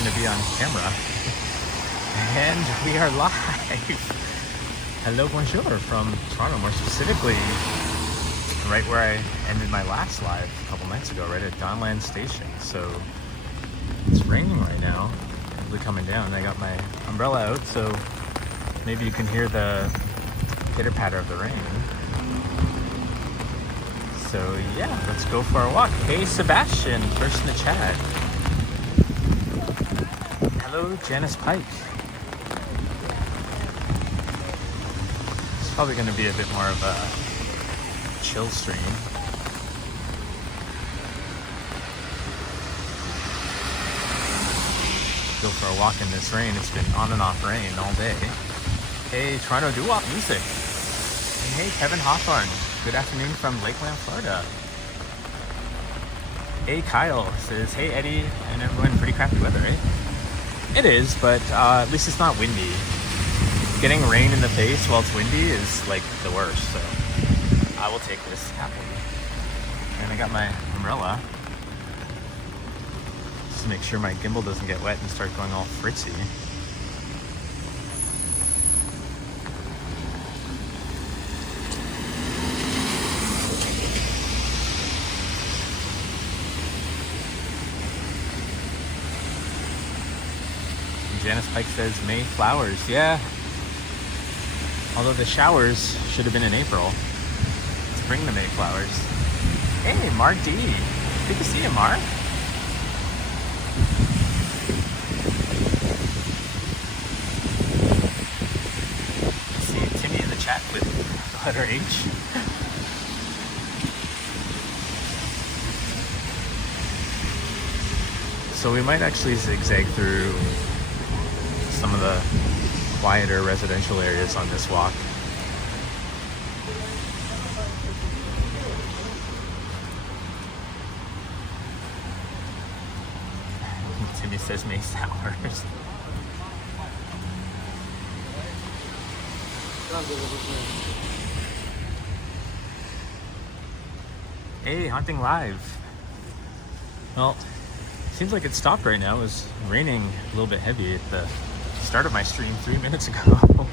fun to be on camera. And we are live. Hello, bonjour from Toronto, more specifically, right where I ended my last live a couple nights ago, right at Donland Station. So it's raining right now, probably coming down. I got my umbrella out, so maybe you can hear the pitter patter of the rain. So yeah, let's go for a walk. Hey Sebastian, first in the chat. Hello Janice Pike. It's probably going to be a bit more of a chill stream. Go for a walk in this rain. It's been on and off rain all day. Hey Toronto Doo-Wop Music. And hey Kevin Hawthorne. Good afternoon from Lakeland, Florida. Hey Kyle says, hey Eddie and everyone, pretty crappy weather, right? It is, but at least it's not windy. Getting rain in the face while it's windy is like the worst, so I will take this happily. And I got my umbrella just to make sure my gimbal doesn't get wet and start going all fritzy. Janice Pike says May flowers. Yeah. Although the showers should have been in April to bring the May flowers. Hey, Mark D. Good to see you, Mark. I see Timmy in the chat with the letter H. So we might actually zigzag through some of the quieter residential areas on this walk. Timmy says May sours. Hey, Hunting Live. Well, seems like it stopped right now. It was raining a little bit heavy at the start of my stream 3 minutes ago.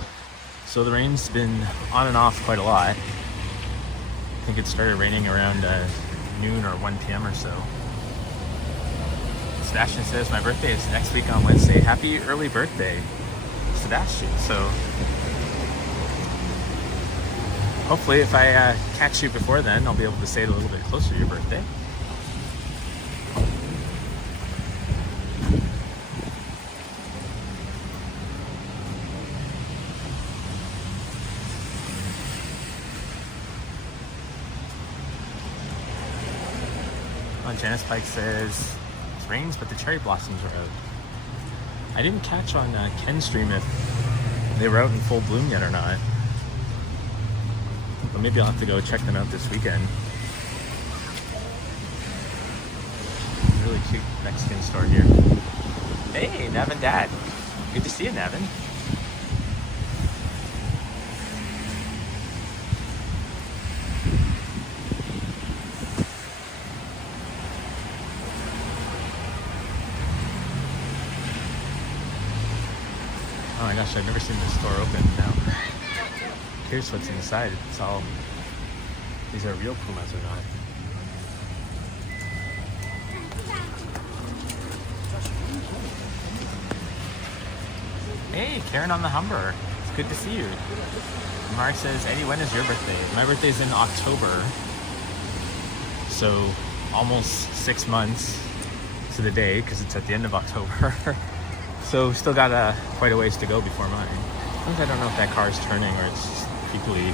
So the rain's been on and off quite a lot. I think it started raining around noon or 1 p.m. or so. Sebastian says my birthday is next week on Wednesday. Happy early birthday, Sebastian. So hopefully if I catch you before then, I'll be able to say it a little bit closer to your birthday. Janice Pike says, it rains, but the cherry blossoms are out. I didn't catch on Ken's stream if they were out in full bloom yet or not. But maybe I'll have to go check them out this weekend. Really cute Mexican store here. Hey, Navin Dad. Good to see you, Navin. Oh my gosh, I've never seen this store open now. Here's what's inside. It's all, these are real pumas or not. Hey, Karen on the Humber. It's good to see you. Mark says, Eddie, when is your birthday? My birthday's in October. So almost 6 months to the day, because it's at the end of October. So still got quite a ways to go before mine. Sometimes I don't know if that car is turning or it's just equally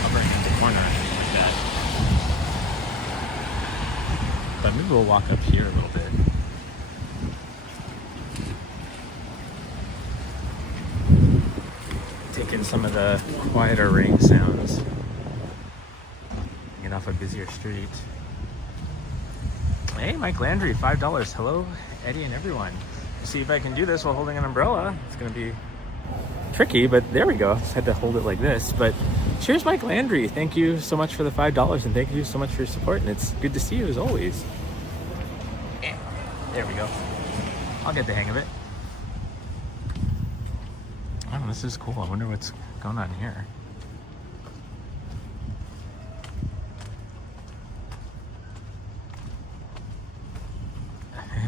hovering in the corner or anything like that. But maybe we'll walk up here a little bit. Take in some of the quieter rain sounds. Get off a busier street. Hey, Mike Landry, $5. Hello, Eddie and everyone. See if I can do this while holding an umbrella. It's going to be tricky, but there we go. Just had to hold it like this. But cheers, Mike Landry. Thank you so much for the $5, and thank you so much for your support. And it's good to see you as always. There we go. I'll get the hang of it. Oh, this is cool. I wonder what's going on here.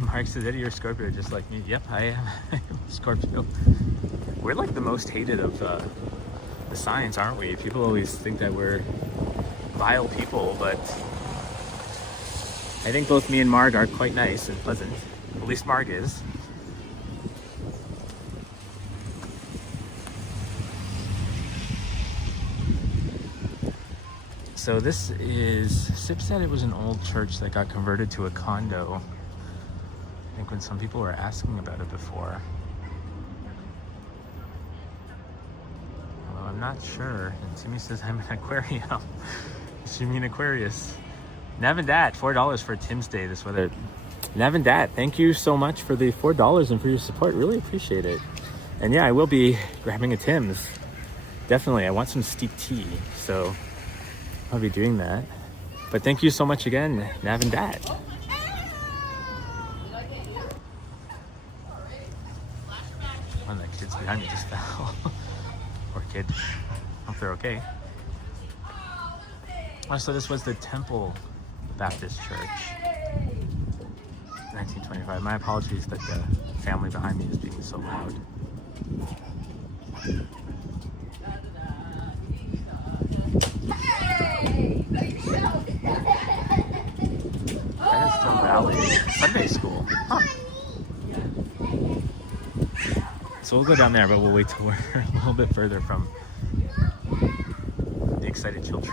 Mark says, Eddie, you're Scorpio just like me. Yep, I am. Scorpio. We're like the most hated of the signs, aren't we? People always think that we're vile people, but I think both me and Marg are quite nice and pleasant. At least Marg is. So this is, Sip said it was an old church that got converted to a condo. I think when some people were asking about it before. Although I'm not sure. And Timmy says I'm an aquarium. Does she mean Aquarius? Nav and Dat, $4 for Tim's Day this weather. Nav and Dat, thank you so much for the $4 and for your support. Really appreciate it. And yeah, I will be grabbing a Tim's. Definitely, I want some steep tea, so I'll be doing that. But thank you so much again, Nav and Dat. One of the kids behind me just fell. Poor kid. Hope they're okay. Oh, so this was the Temple Baptist Church. 1925. My apologies that the family behind me is being so loud. Still Valley Sunday School. Huh. So we'll go down there, but we'll wait till we're a little bit further from the excited children.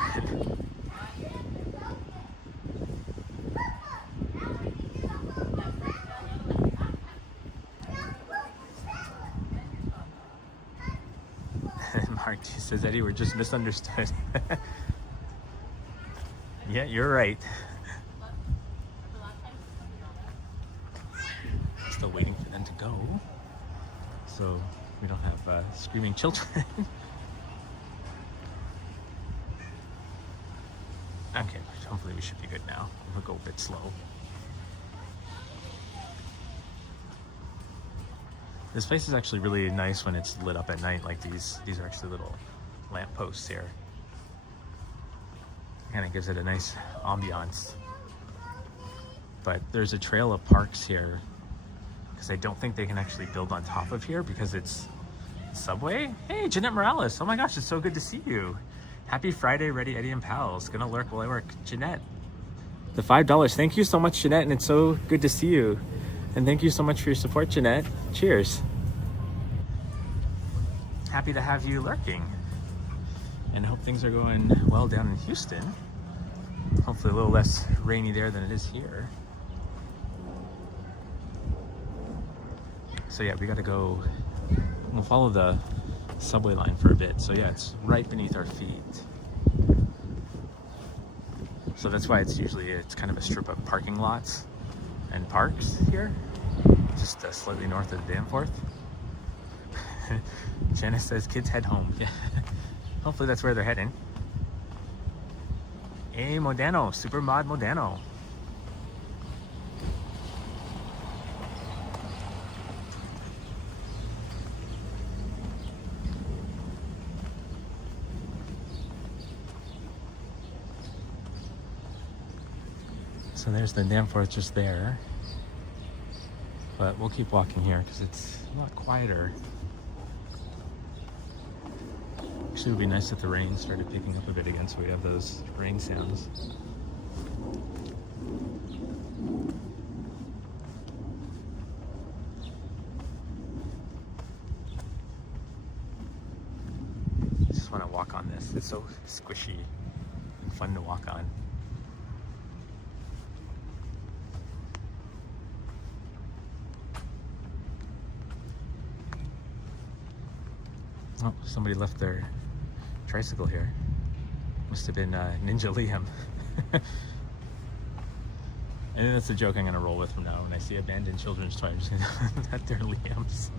Mark says, Eddie, we're just misunderstood. Yeah, you're right. Still waiting for them to go, so we don't have screaming children. Okay, hopefully we should be good now. We'll go a bit slow. This place is actually really nice when it's lit up at night like these. These are actually little lamp posts here. Kind of gives it a nice ambiance. But there's a trail of parks here because I don't think they can actually build on top of here because it's subway. Hey, Jeanette Morales. Oh my gosh, it's so good to see you. Happy Friday, Ready, Eddie, and Pals. Gonna lurk while I work. Jeanette. The $5. Thank you so much, Jeanette, and it's so good to see you. And thank you so much for your support, Jeanette. Cheers. Happy to have you lurking. And hope things are going well down in Houston. Hopefully a little less rainy there than it is here. So yeah, we gotta go, we'll follow the subway line for a bit. So yeah, it's right beneath our feet. So that's why it's kind of a strip of parking lots and parks here, just slightly north of Danforth. Janice says kids head home. Yeah. Hopefully that's where they're heading. Hey, Modano, Super Mod Modano. So there's the Danforth just there. But we'll keep walking here because it's a lot quieter. Actually, it would be nice if the rain started picking up a bit again so we have those rain sounds. I just want to walk on this. It's so squishy and fun to walk on. Oh, somebody left their tricycle here. Must have been Ninja Liam. I think that's the joke I'm gonna roll with from now. When I see abandoned children's toys, I'm just gonna know that they're Liam's.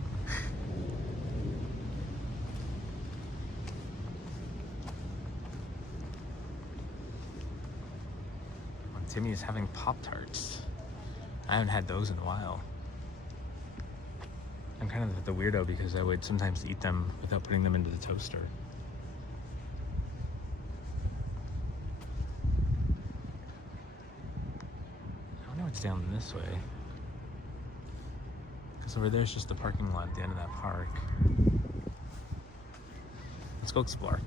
Timmy is having Pop-Tarts. I haven't had those in a while. I'm kind of the weirdo because I would sometimes eat them without putting them into the toaster. I don't know what's down this way. Because over there's just the parking lot at the end of that park. Let's go explore.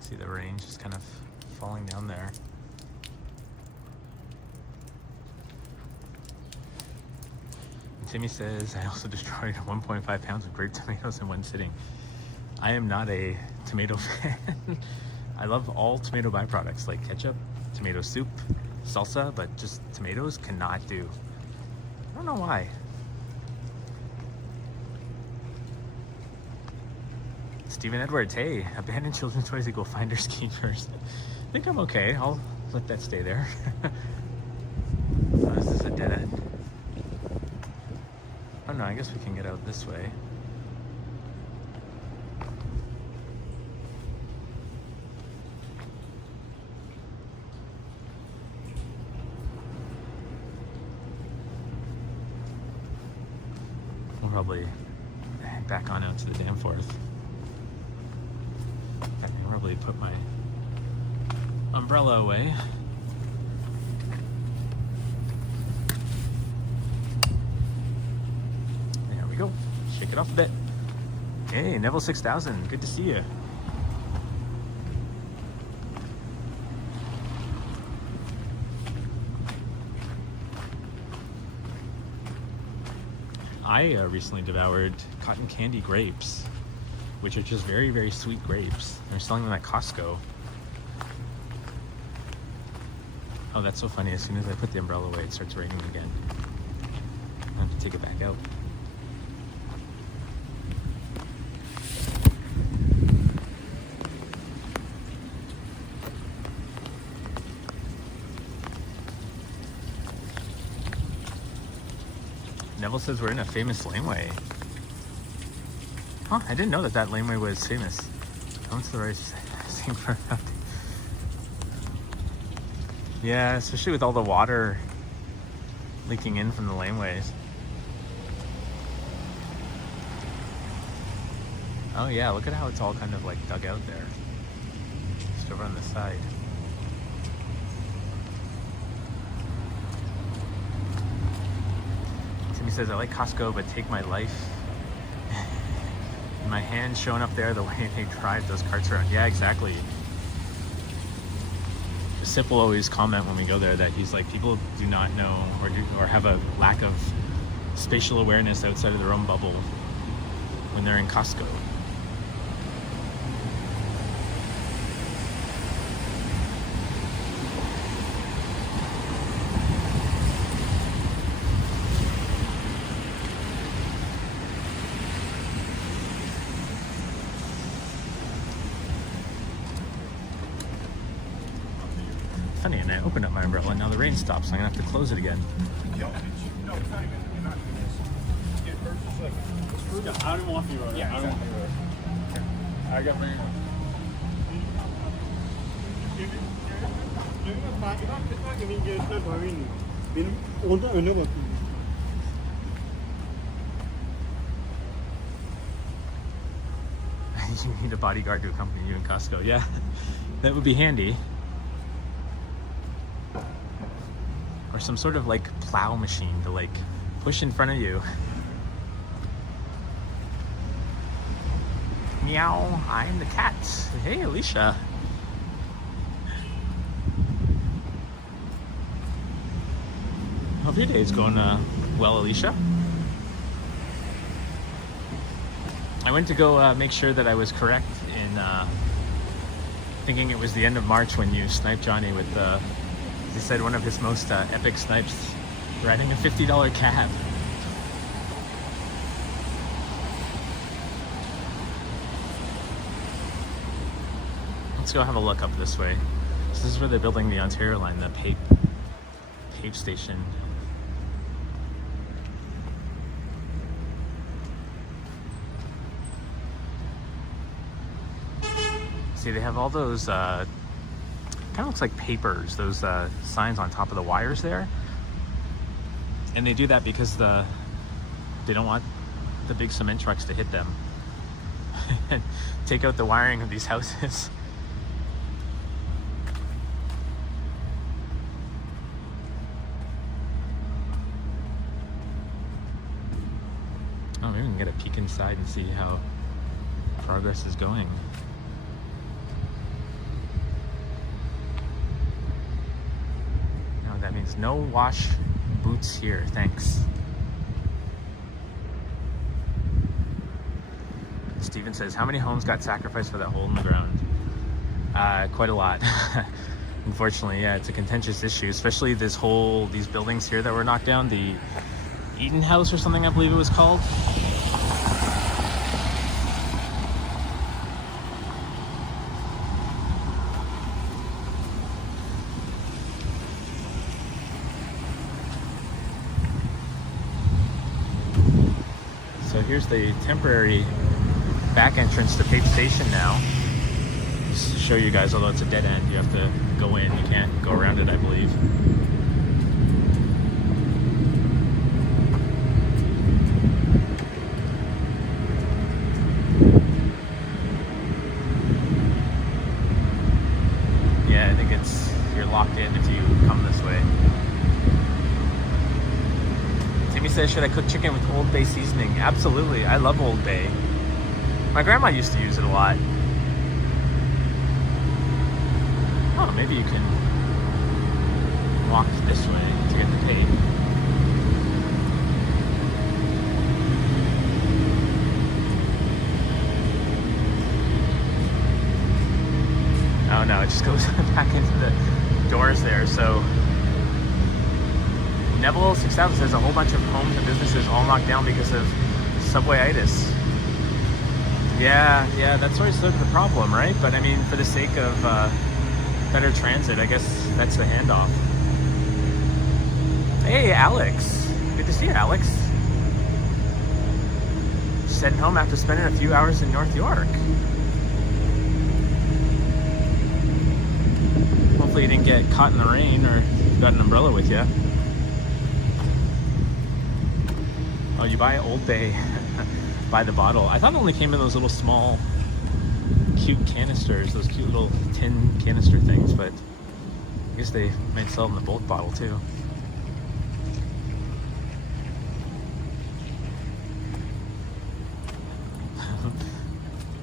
See the rain just kind of falling down there. And Timmy says, I also destroyed 1.5 pounds of grape tomatoes in one sitting. I am not a tomato fan. I love all tomato byproducts like ketchup, tomato soup, salsa, but just tomatoes cannot do. I don't know why. Stephen Edwards, hey, abandoned children's toys equal finders keepers. I think I'm okay. I'll let that stay there. Oh, is this a dead end? Oh no, I guess we can get out this way. We'll probably head back on out to the Danforth. I can probably put my umbrella away. There we go. Shake it off a bit. Hey, Neville 6000, good to see you. I recently devoured cotton candy grapes, which are just very, very sweet grapes. They're selling them at Costco. Oh, that's so funny. As soon as I put the umbrella away, it starts raining again. I have to take it back out. Neville says we're in a famous laneway. Huh, I didn't know that that laneway was famous. What's the right thing for that? Yeah, especially with all the water leaking in from the laneways. Oh yeah, look at how it's all kind of like dug out there. Just over on the side. Timmy says, I like Costco, but take my life. My hands showing up there the way they drive those carts around. Yeah, exactly. Sip will always comment when we go there that he's like, people do not know or have a lack of spatial awareness outside of their own bubble when they're in Costco. Funny, and I opened up my umbrella and now the rain stops, so I'm gonna have to close it again. I don't want to roll. Yeah, I don't want to roll. I got my. You need a bodyguard to accompany you in Costco. Yeah, that would be handy. Or some sort of like plow machine to like push in front of you. Meow, I'm the cat. Hey, Alicia. Hope your day's going well, Alicia. I went to go make sure that I was correct in thinking it was the end of March when you sniped Johnny with he said one of his most epic snipes, riding a $50 cab. Let's go have a look up this way. This is where they're building the Ontario line, the Page Station. See, they have all those, kind of looks like papers, those signs on top of the wires there. And they do that because they don't want the big cement trucks to hit them and take out the wiring of these houses. Oh, maybe we can get a peek inside and see how progress is going. No, that means no wash boots here, thanks. Steven says, how many homes got sacrificed for that hole in the ground? Quite a lot. Unfortunately, yeah, it's a contentious issue, especially these buildings here that were knocked down, the Eaton House or something, I believe it was called. So here's the temporary back entrance to Page Station now. Just to show you guys, although it's a dead end, you have to go in, you can't go around it, I believe. Yeah, I think you're locked in if you come this way. Timmy says, should I cook chicken with Old Bay seasoning? Absolutely, I love Old Bay. My grandma used to use it a lot. Oh, maybe you can walk this way to get the tape. Oh no, it just goes back into the doors there. So Neville 6000 says a whole bunch of homes and businesses all knocked down because of subway-itis. Yeah, that's always the problem, right? But I mean, for the sake of better transit, I guess that's the handoff. Hey, Alex. Good to see you, Alex. Just heading home after spending a few hours in North York. Hopefully you didn't get caught in the rain or got an umbrella with you. Oh, you buy Old Bay by the bottle. I thought it only came in those little small cute canisters, those cute little tin canister things, but I guess they might sell them in the bulk bottle too.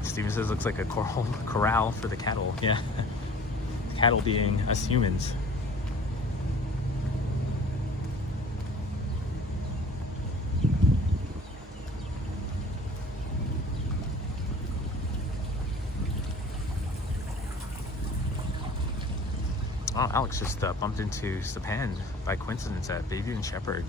Steven says looks like a corral for the cattle. Yeah. Cattle being us humans. Oh, Alex just bumped into Sapan by coincidence at Bayview and Shepherd.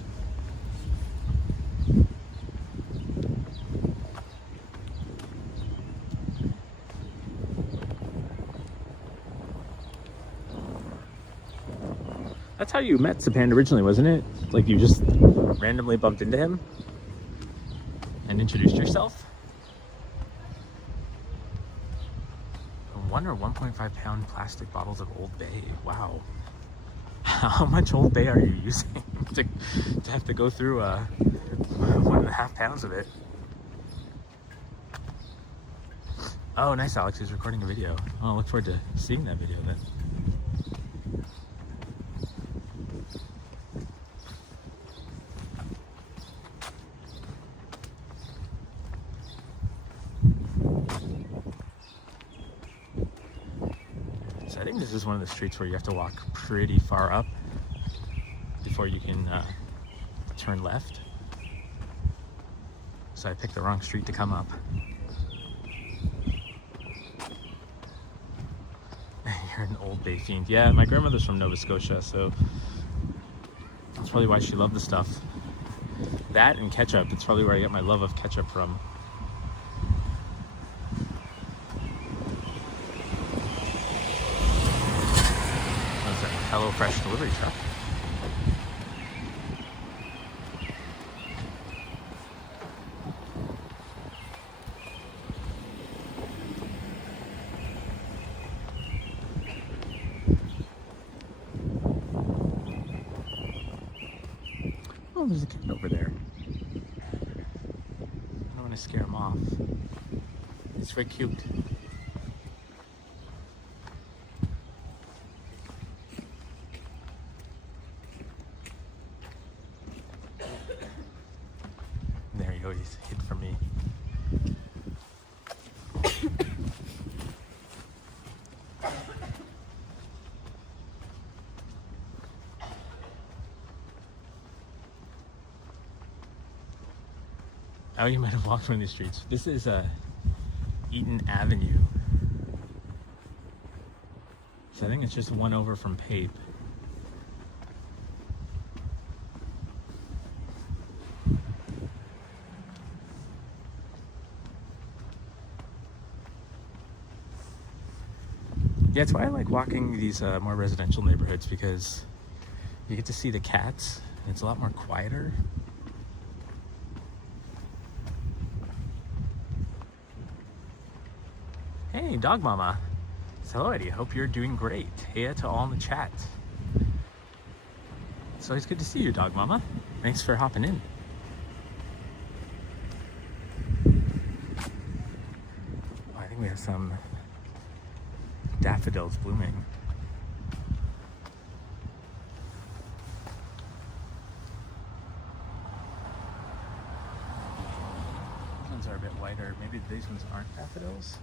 That's how you met Sapan originally, wasn't it? Like you just randomly bumped into him and introduced yourself? 1 or 1.5 pound plastic bottles of Old Bay. Wow. How much Old Bay are you using to have to go through 1.5 pounds of it? Oh, nice, Alex. He's recording a video. Oh, I look forward to seeing that video then. I think this is one of the streets where you have to walk pretty far up before you can turn left. So I picked the wrong street to come up. You're an Old Bay fiend. Yeah, my grandmother's from Nova Scotia, so that's probably why she loved the stuff. That and ketchup. It's probably where I get my love of ketchup from. HelloFresh delivery truck. Oh, there's a kid over there. I don't want to scare him off. It's very cute. There he goes, he's hid from me. Oh, you might have walked one of these streets. This is Eaton Avenue. So I think it's just one over from Pape. Yeah, it's why I like walking these more residential neighborhoods, because you get to see the cats and it's a lot more quieter. Hey, dog mama. So hello, Eddie. Hope you're doing great. Hey to all in the chat. It's always good to see you, dog mama. Thanks for hopping in. Oh, I think we have some daffodils blooming. These ones are a bit whiter. Maybe these ones aren't daffodils.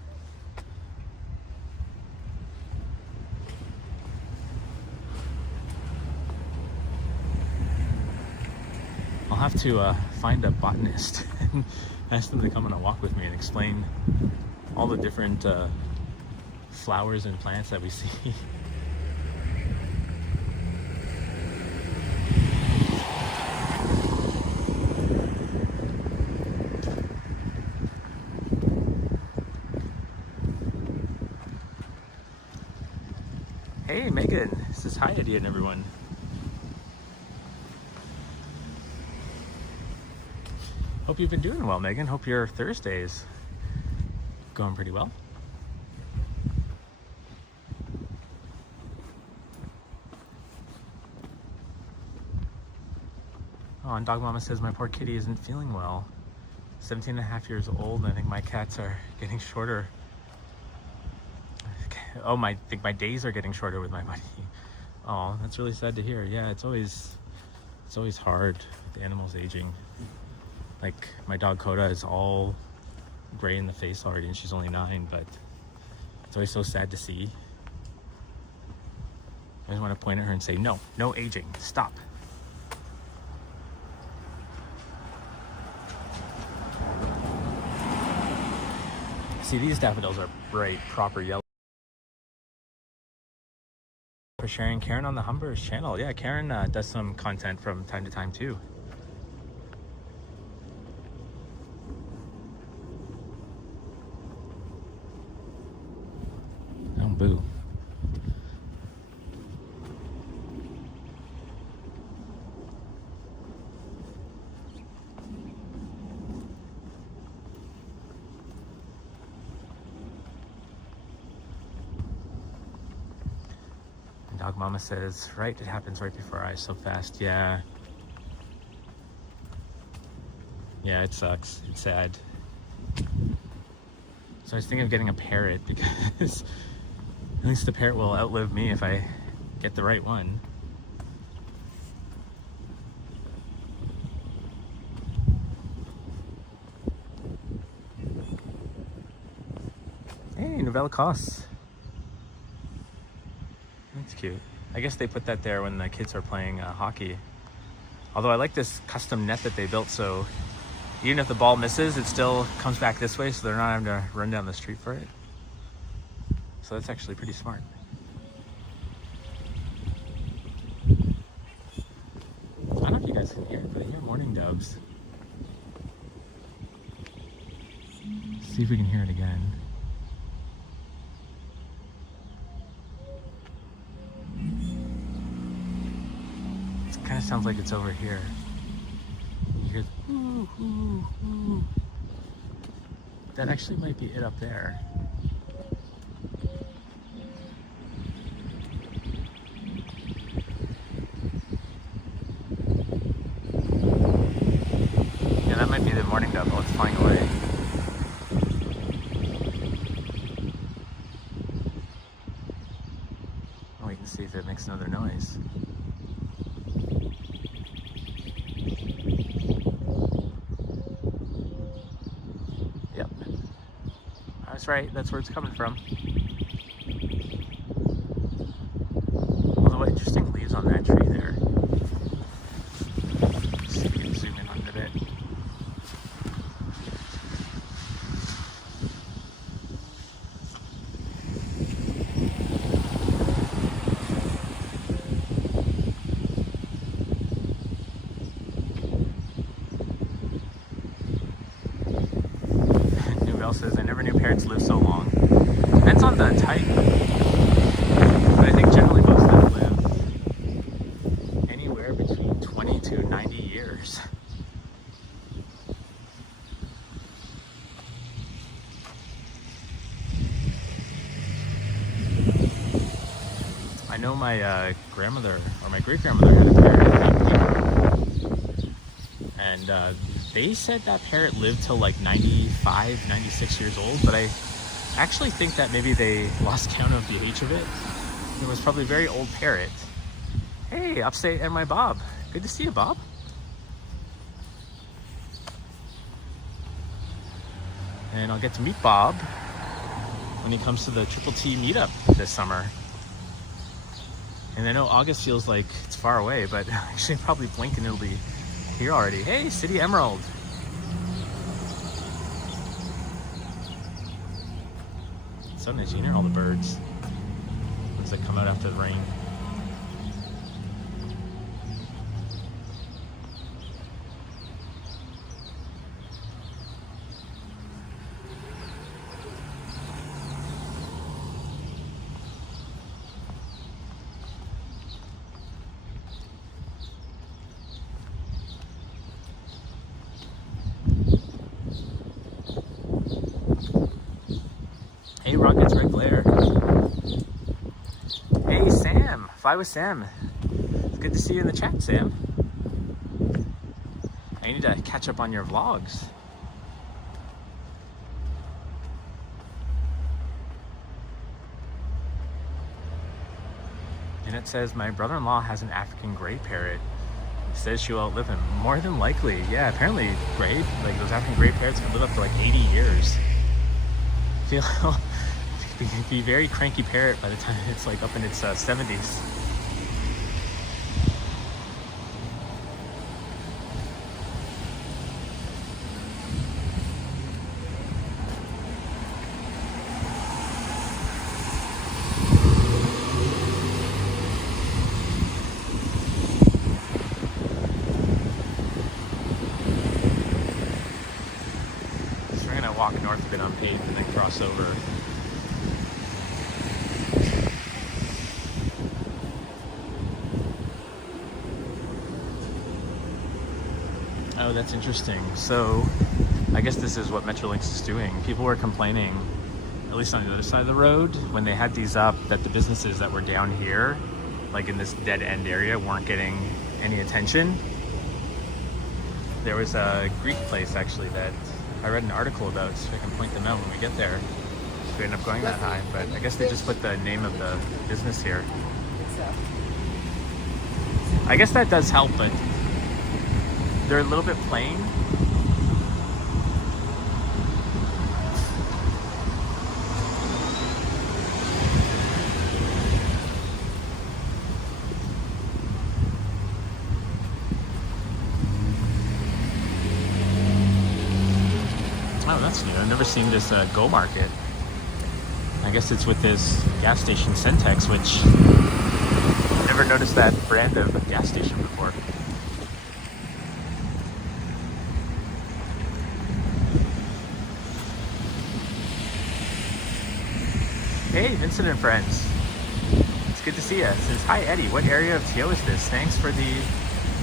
I'll have to find a botanist and ask them to come on a walk with me and explain all the different flowers and plants that we see. Hey Megan, says hi Eddie and everyone. Hope you've been doing well, Megan. Hope your Thursday's going pretty well. Oh, and Dog Mama says my poor kitty isn't feeling well. 17 and a half years old, and I think my cats are getting shorter. Oh, I think my days are getting shorter with my buddy. Oh, that's really sad to hear. Yeah, it's always hard. The animal's aging. Like, my dog Coda is all gray in the face already, and she's only 9, but it's always so sad to see. I just want to point at her and say, no aging, stop. See, these daffodils are bright, proper yellow. For sharing Karen on the Humbers channel. Yeah, Karen does some content from time to time too. Oh, boo. Dog Mama says, right, it happens right before our eyes so fast. Yeah. Yeah, it sucks. It's sad. So I was thinking of getting a parrot, because at least the parrot will outlive me if I get the right one. Hey, Novella Costs. That's cute. I guess they put that there when the kids are playing hockey. Although I like this custom net that they built, so even if the ball misses, it still comes back this way, so they're not having to run down the street for it. So that's actually pretty smart. I don't know if you guys can hear it, but I hear mourning doves. Let's see if we can hear it again. kind of sounds like it's over here. You hear, ooh, ooh, ooh. That actually might be it up there. Yeah, that might be the morning dove. Oh, it's flying away. Oh, we can see if it makes another noise. Yep. I was right. That's where it's coming from. Although, what interesting leaves on that tree there. Let's see if we can zoom in on it a bit. Says, I never knew parrots live so long. Depends on the type, but I think generally most of them live anywhere between 20 to 90 years. I know my grandmother, or my great-grandmother, had a parrot, and they said that parrot lived till like 95, 96 years old, but I actually think that maybe they lost count of the age of it. It was probably a very old parrot. Hey, Upstate and my Bob. Good to see you, Bob. And I'll get to meet Bob when he comes to the Triple T meetup this summer. And I know August feels like it's far away, but actually probably blink and it'll be here already. Hey, City Emerald. It's so nice. You can hear all the birds as they come out after the rain. Hey, Rockets Red Glare. Hey, Sam. Fly with Sam. It's good to see you in the chat, Sam. I need to catch up on your vlogs. And it says, my brother-in-law has an African gray parrot. He says she will outlive him. More than likely. Yeah, apparently gray, like those African gray parrots can live up to like 80 years. Feel be very cranky parrot by the time it's like up in its 70s. So we're gonna walk north a bit unpaved and then cross over. Oh, that's interesting. So I guess this is what Metrolinx is doing. People were complaining, at least on the other side of the road, when they had these up, that the businesses that were down here, like in this dead end area, weren't getting any attention. There was a Greek place actually that I read an article about, so I can point them out when we get there. So we end up going that high, but I guess they just put the name of the business here. I guess that does help, but they're a little bit plain. Oh, that's new. I've never seen this Go Market. I guess it's with this gas station Centex, which I've never noticed that brand of gas station before. Hey, Vincent and friends. It's good to see you. It says, hi, Eddie. What area of TO is this? Thanks for the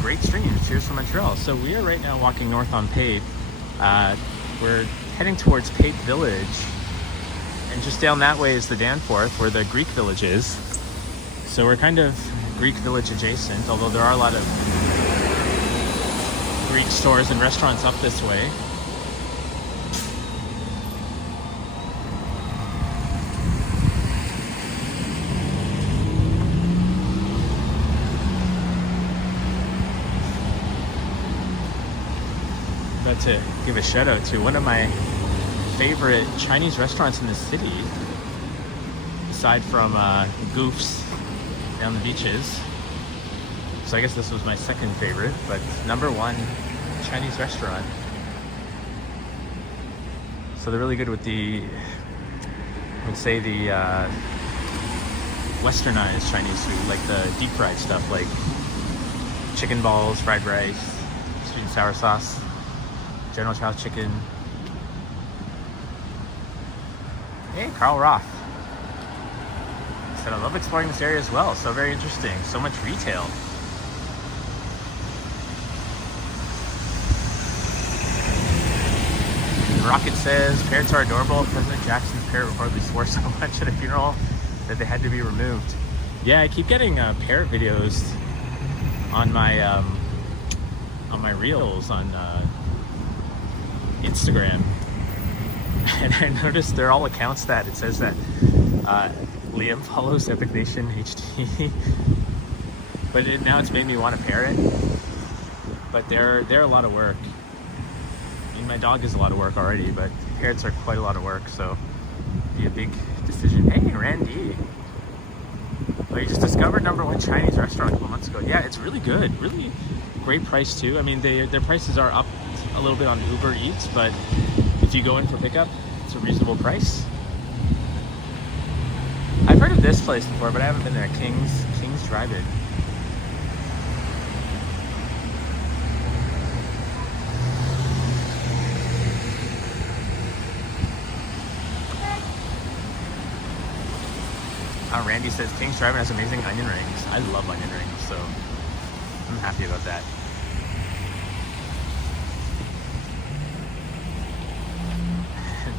great streams. Cheers from Montreal. So we are right now walking north on Pate. We're heading towards Pate Village. And just down that way is the Danforth, where the Greek village is. So we're kind of Greek village adjacent, although there are a lot of Greek stores and restaurants up this way. About to give a shout out to one of my favorite Chinese restaurants in the city, aside from Goof's down the beaches. So I guess this was my second favorite, but number one Chinese restaurant. So they're really good with the, I would say the westernized Chinese food, like the deep fried stuff, like chicken balls, fried rice, sweet and sour sauce, General Chow's chicken. Hey, Carl Roth. He said, I love exploring this area as well. So very interesting. So much retail. Rocket says, parrots are adorable. President Jackson's parrot reportedly swore so much at a funeral that they had to be removed. Yeah, I keep getting parrot videos on my reels on Instagram. And I noticed they're all accounts that it says that Liam follows Epic Nation HD, but now it's made me want a parrot. But they're a lot of work. I mean, my dog is a lot of work already, but parrots are quite a lot of work, so it'd be a big decision. Hey, Randy. Oh, you just discovered number one Chinese restaurant a couple months ago. Yeah, it's really good. Really great price too. I mean, their prices are up a little bit on Uber Eats, but if you go in for pickup, it's a reasonable price. I've heard of this place before, but I haven't been there. King's Drive-In. Randy says King's Drive-In has amazing onion rings. I love onion rings, so I'm happy about that.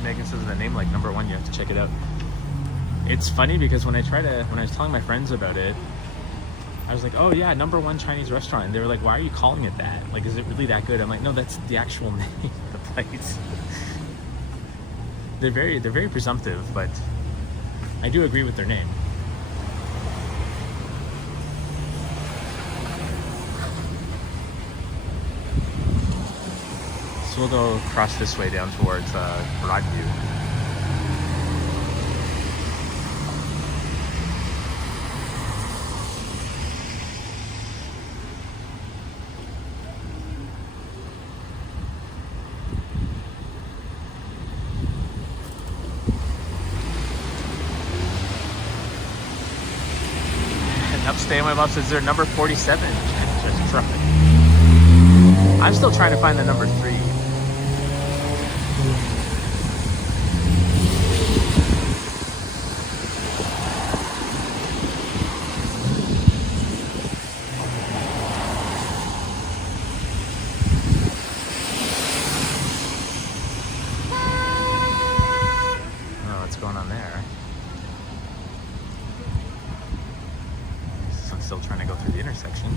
Megan says the name like number one, you have to check it out. It's funny because when I was telling my friends about it, I was like, oh yeah, number one Chinese restaurant. And they were like, why are you calling it that? Like, is it really that good? I'm like, no, that's the actual name of the place. They're very presumptive, but I do agree with their name. So we'll go across this way down towards Broadview. And upstay my mom says they're number 47. Just try. I'm still trying to find the number 3. Still trying to go through the intersection.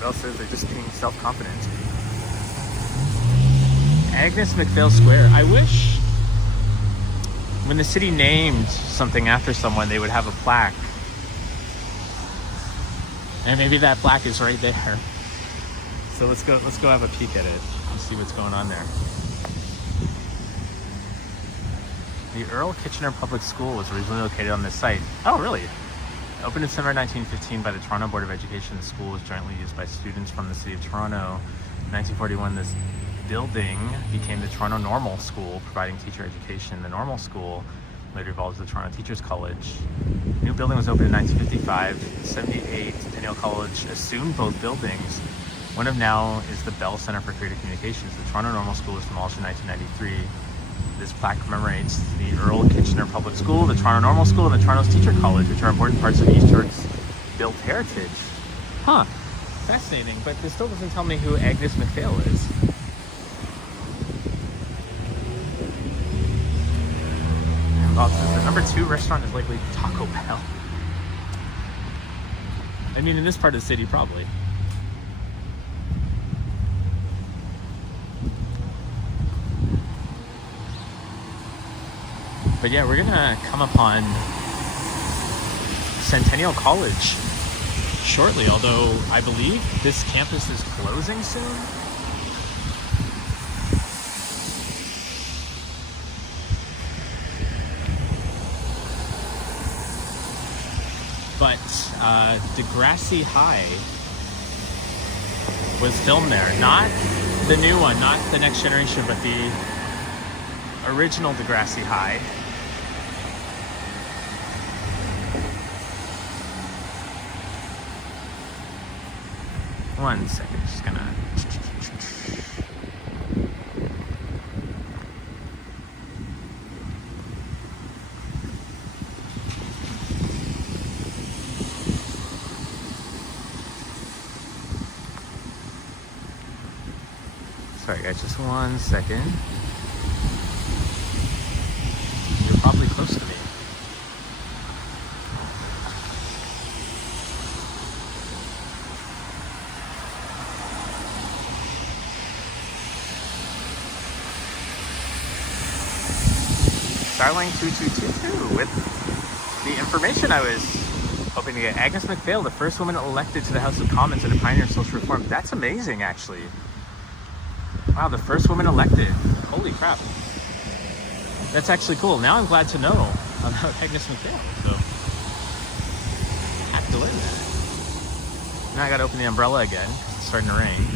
Bell says they're just being self-confident. Agnes McPhail Square. I wish when the city named something after someone, they would have a plaque. And maybe that plaque is right there. So let's go have a peek at it and see what's going on there. The Earl Kitchener Public School was originally located on this site. Oh, really? Opened in December 1915 by the Toronto Board of Education, the school was jointly used by students from the City of Toronto. In 1941, this building became the Toronto Normal School, providing teacher education. The Normal School later evolved as the Toronto Teachers College. The new building was opened in 1955. In 1978, Centennial College assumed both buildings. One of now is the Bell Center for Creative Communications. The Toronto Normal School was demolished in 1993. This plaque commemorates the Earl Kitchener Public School, the Toronto Normal School, and the Toronto's Teacher College, which are important parts of East York's built heritage. Huh. Fascinating, but this still doesn't tell me who Agnes McPhail is. Well, the number 2 restaurant is likely Taco Bell. I mean, in this part of the city, probably. But yeah, we're gonna come upon Centennial College shortly, although I believe this campus is closing soon. But Degrassi High was filmed there. Not the new one, not the Next Generation, but the original Degrassi High. One second, just gonna... Sorry guys, just 1 second. You're probably close to me. Skyline 2222 with the information I was hoping to get. Agnes McPhail, the first woman elected to the House of Commons and a pioneer of social reform. That's amazing, actually. Wow, the first woman elected. Holy crap. That's actually cool. Now I'm glad to know about Agnes McPhail. So, have to learn that. Now I gotta open the umbrella again. It's starting to rain.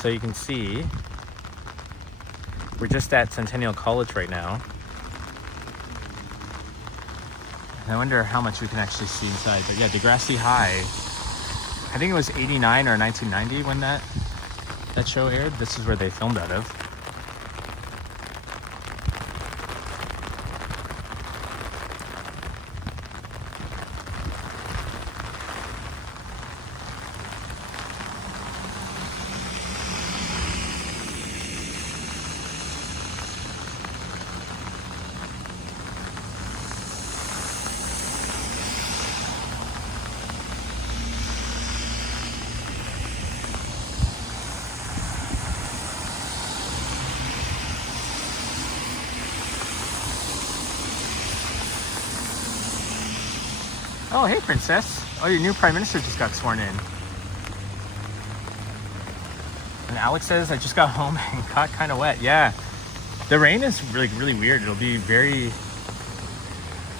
So you can see, we're just at Centennial College right now. And I wonder how much we can actually see inside. But yeah, Degrassi High, I think it was 89 or 1990 when that show aired. This is where they filmed out of. Oh, hey, Princess. Oh, your new Prime Minister just got sworn in. And Alex says, I just got home and got kind of wet. Yeah, the rain is really weird. It'll be very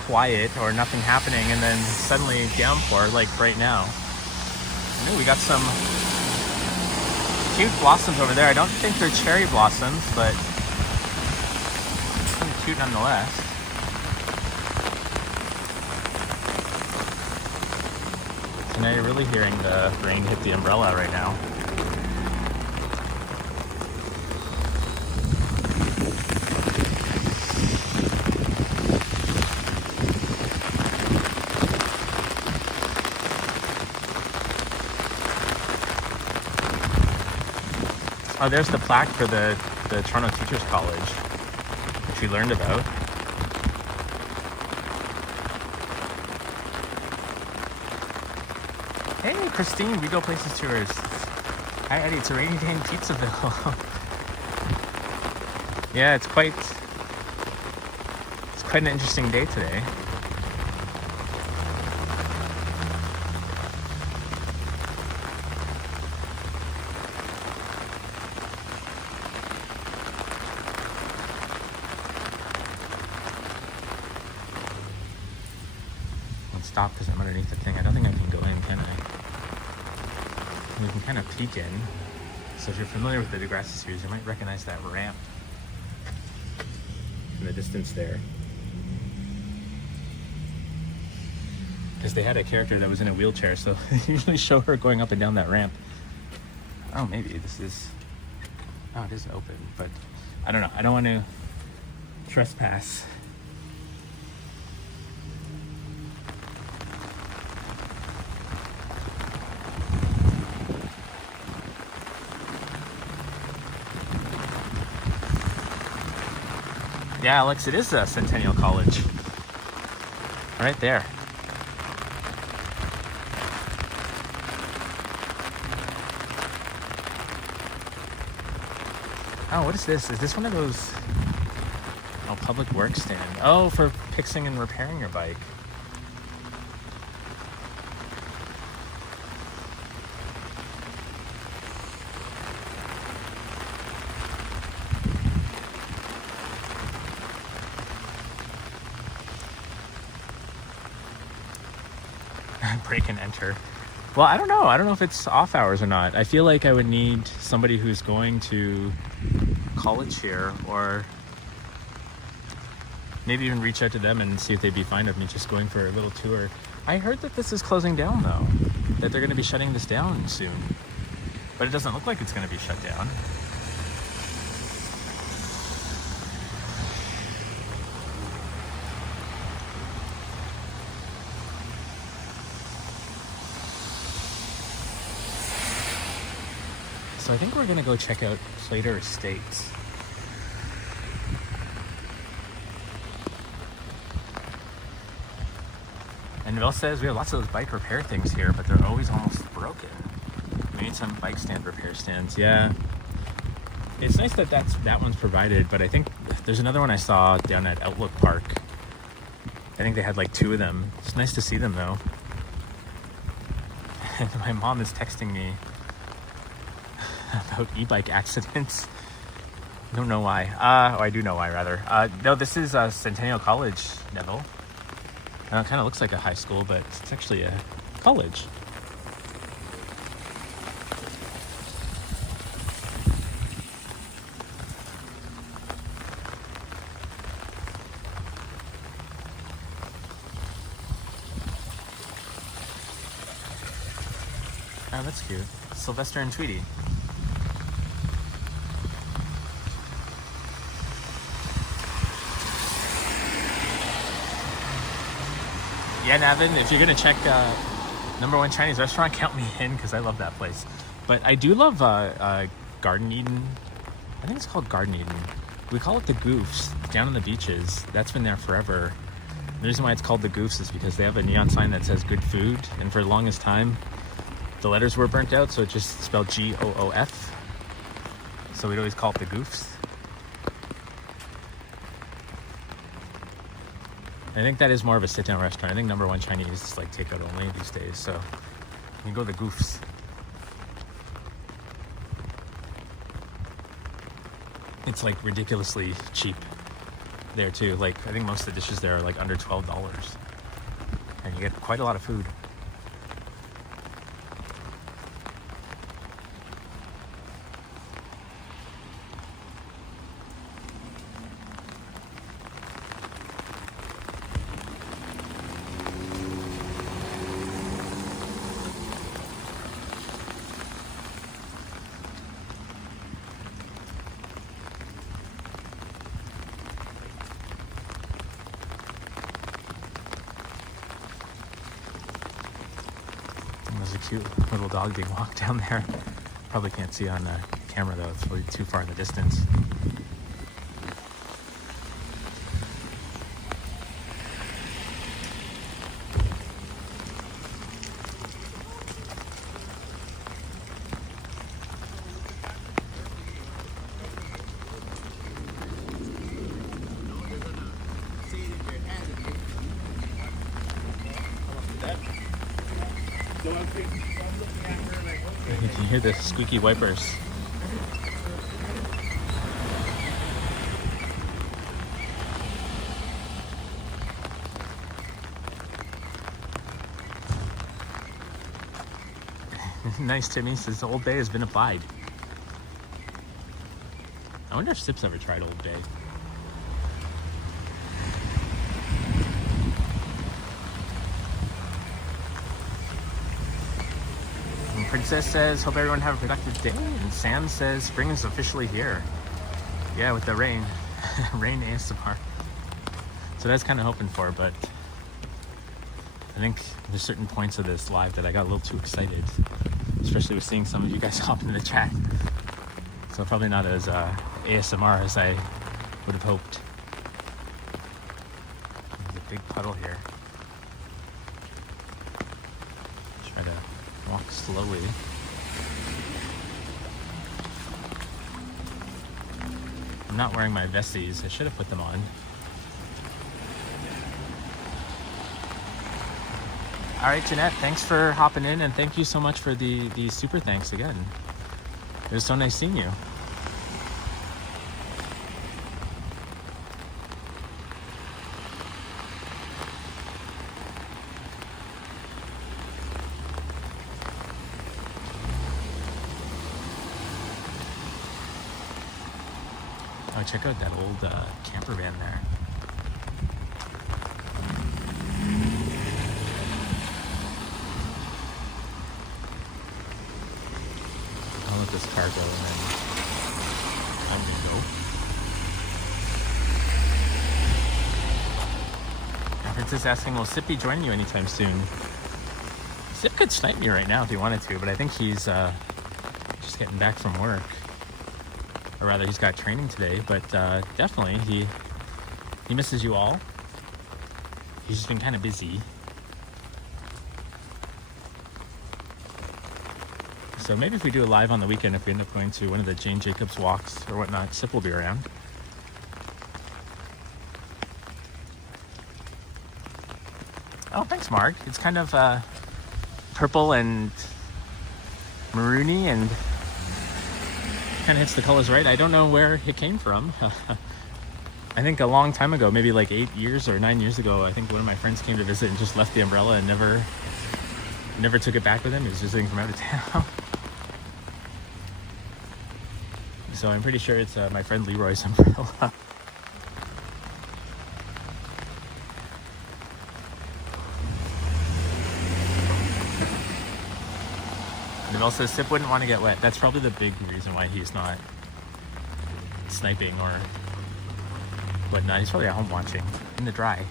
quiet or nothing happening, and then suddenly downpour, like right now. I know we got some cute blossoms over there. I don't think they're cherry blossoms, but cute nonetheless. So now you're really hearing the rain hit the umbrella right now. Oh, there's the plaque for the Toronto Teachers College, which we learned about. Hey, Christine, we go places tours. Hi, Eddie. It's a rainy day in Pizzaville. Yeah, it's quite an interesting day today. Let's stop because I'm underneath the thing. I don't think I can go in, can I? We can kind of peek in, So if you're familiar with the Degrassi series, you might recognize that ramp in the distance there. Because they had a character that was in a wheelchair, so they usually show her going up and down that ramp. Oh, maybe this is... Oh, it is open, but I don't know. I don't want to trespass. Yeah, Alex, it is a Centennial College. Right there. Oh, what is this? Is this one of those... Oh, public works stand. Oh, for fixing and repairing your bike. Break and enter. Well, I don't know. I don't know if it's off hours or not. I feel like I would need somebody who's going to college here, or maybe even reach out to them and see if they'd be fine with me just going for a little tour. I heard that this is closing down though, that they're going to be shutting this down soon, but it doesn't look like it's going to be shut down. So I think we're gonna go check out Playter Estates. And Bill says we have lots of those bike repair things here, but they're always almost broken. We need some bike stand repair stands. Yeah. It's nice that that one's provided, but I think there's another one I saw down at Outlook Park. I think they had like 2 of them. It's nice to see them though. And my mom is texting me about e-bike accidents. I don't know why. I do know why, rather. No, this is Centennial College, Neville. It kind of looks like a high school, but it's actually a college. Oh, that's cute. Sylvester and Tweety. Yeah, Navin, if you're gonna check #1 Chinese restaurant, count me in, because I love that place. But I do love Garden Eden. I think it's called Garden Eden. We call it the Goofs, down on the beaches. That's been there forever. The reason why it's called the Goofs is because they have a neon sign that says good food, and for the longest time the letters were burnt out, so it just spelled Goof. So we'd always call it the Goofs. I think that is more of a sit-down restaurant. I think #1 Chinese is like takeout only these days, so you can go to the Goofs. It's like ridiculously cheap there too. Like I think most of the dishes there are like under $12, and you get quite a lot of food. There's a cute little dog being walked down there. Probably can't see on the camera though, it's really too far in the distance. You can hear the squeaky wipers. Nice, Timmy says the Old Bay has been applied. I wonder if Sip's ever tried Old Bay. And Princess says, hope everyone have a productive day. And Sam says, spring is officially here. Yeah, with the rain. Rain ASMR. So that's kind of hoping for, but I think there's certain points of this live that I got a little too excited, especially with seeing some of you guys hop into the chat. So probably not as ASMR as I would have hoped. There's a big puddle here. Try to walk slowly. I'm not wearing my vesties. I should have put them on. All right, Jeanette, thanks for hopping in, and thank you so much for the super thanks again. It was so nice seeing you. Oh, check out that old camper van there. I'll let this car go and then I'm gonna go. Princess asking, will Sip be joining you anytime soon? Sip could snipe me right now if he wanted to, but I think he's just getting back from work. Or rather, he's got training today, but definitely he misses you all. He's just been kind of busy. So maybe if we do a live on the weekend, if we end up going to one of the Jane Jacobs walks or whatnot, Sip will be around. Oh, thanks, Mark. It's kind of purple and maroony and kind of hits the colors right. I don't know where it came from. I think a long time ago, maybe like 8 years or 9 years ago, I think one of my friends came to visit and just left the umbrella and never took it back with him. He was visiting from out of town. So I'm pretty sure it's my friend Leroy's umbrella. And also, Sip wouldn't want to get wet. That's probably the big reason why he's not sniping or whatnot. He's probably at home watching in the dry.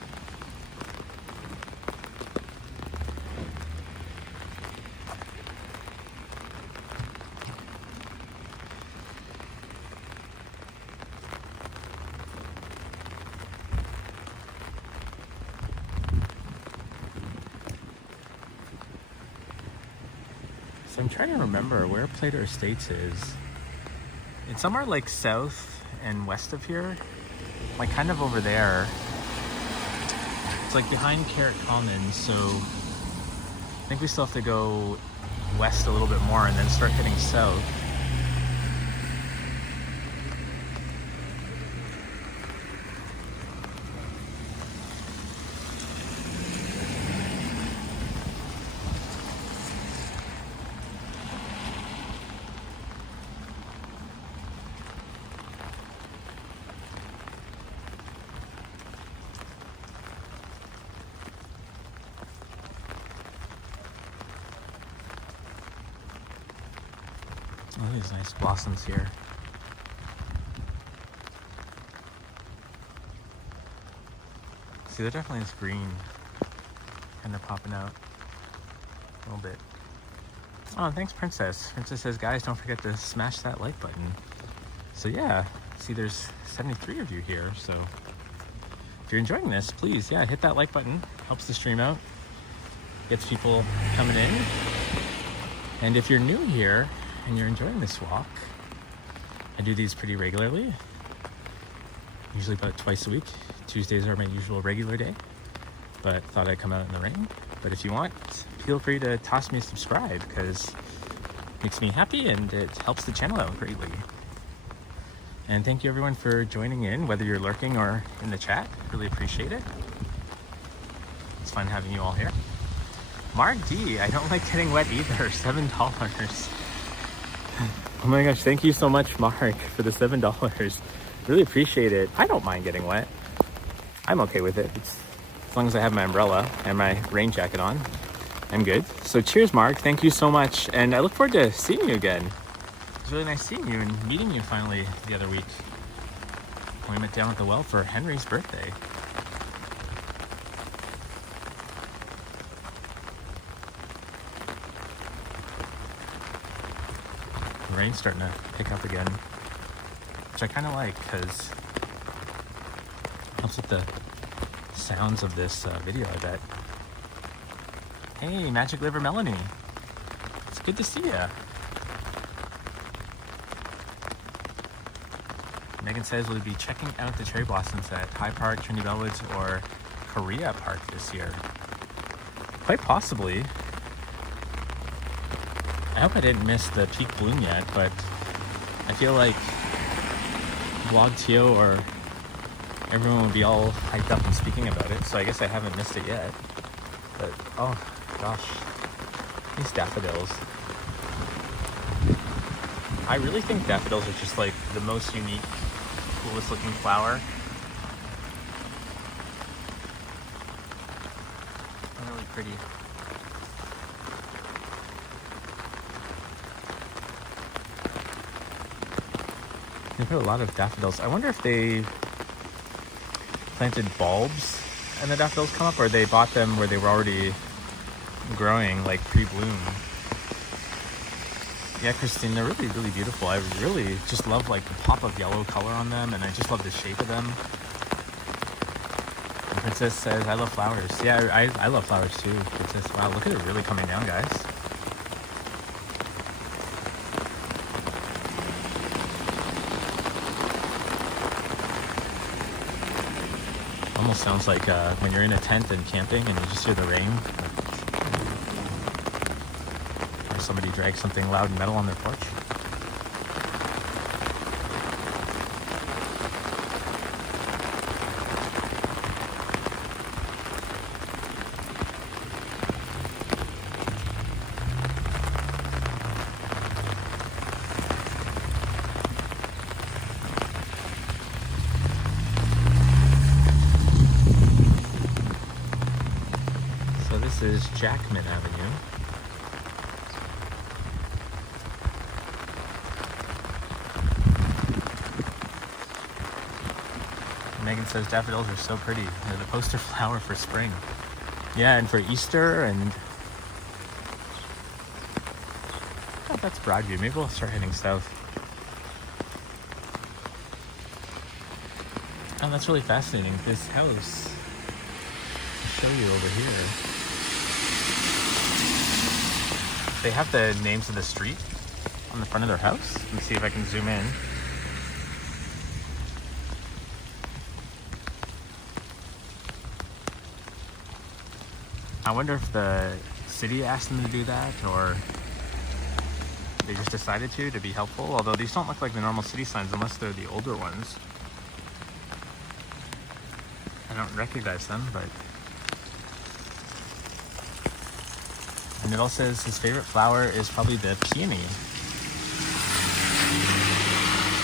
So I'm trying to remember where Playter Estates is. It's somewhere like south and west of here, like kind of over there. It's like behind Carrot Commons, so I think we still have to go west a little bit more and then start heading south. Oh, these nice blossoms here. See, there definitely is green kind of popping out a little bit. Oh, thanks, Princess. Princess says, guys, don't forget to smash that like button. So yeah, see, there's 73 of you here. So if you're enjoying this, please, yeah, hit that like button. Helps the stream out, gets people coming in. And if you're new here and you're enjoying this walk, I do these pretty regularly, usually about twice a week. Tuesdays are my usual regular day, but thought I'd come out in the rain. But if you want, feel free to toss me a subscribe, because it makes me happy and it helps the channel out greatly. And thank you everyone for joining in, whether you're lurking or in the chat. Really appreciate it. It's fun having you all here. Mark D, I don't like getting wet either. $7. Oh my gosh, thank you so much, Mark, for the $7. Really appreciate it. I don't mind getting wet. I'm okay with it. As long as I have my umbrella and my rain jacket on, I'm good. So cheers, Mark. Thank you so much. And I look forward to seeing you again. It was really nice seeing you and meeting you finally the other week. We met down at the well for Henry's birthday. The rain's starting to pick up again, which I kind of like because it helps with the sounds of this video, I bet. Hey, Magic Liver Melanie. It's good to see ya. Megan says we'll be checking out the cherry blossoms at High Park, Trinity Bellwoods, or Korea Park this year. Quite possibly. I hope I didn't miss the peak bloom yet, but I feel like Vlog Tio or everyone would be all hyped up and speaking about it, so I guess I haven't missed it yet. But, oh gosh, these daffodils. I really think daffodils are just like the most unique, coolest looking flower. They're really pretty. They've got a lot of daffodils. I wonder if they planted bulbs and the daffodils come up, or they bought them where they were already growing, like pre-bloom. Yeah, Christine, they're really, really beautiful. I really just love like the pop of yellow color on them, and I just love the shape of them. And Princess says, I love flowers. Yeah, I love flowers too, Princess. Wow, look at it really coming down, guys. Almost sounds like when you're in a tent and camping and you just hear the rain. Or somebody drags something loud and metal on their porch. Is Jackman Avenue. Megan says daffodils are so pretty. They're the poster flower for spring. Yeah, and for Easter and... Oh, that's Broadview. Maybe we'll start heading south. Oh, that's really fascinating. This house... I'll show you over here. They have the names of the street on the front of their house. Let me see if I can zoom in. I wonder if the city asked them to do that, or they just decided to be helpful. Although these don't look like the normal city signs unless they're the older ones. I don't recognize them, but... And it all says his favorite flower is probably the peony.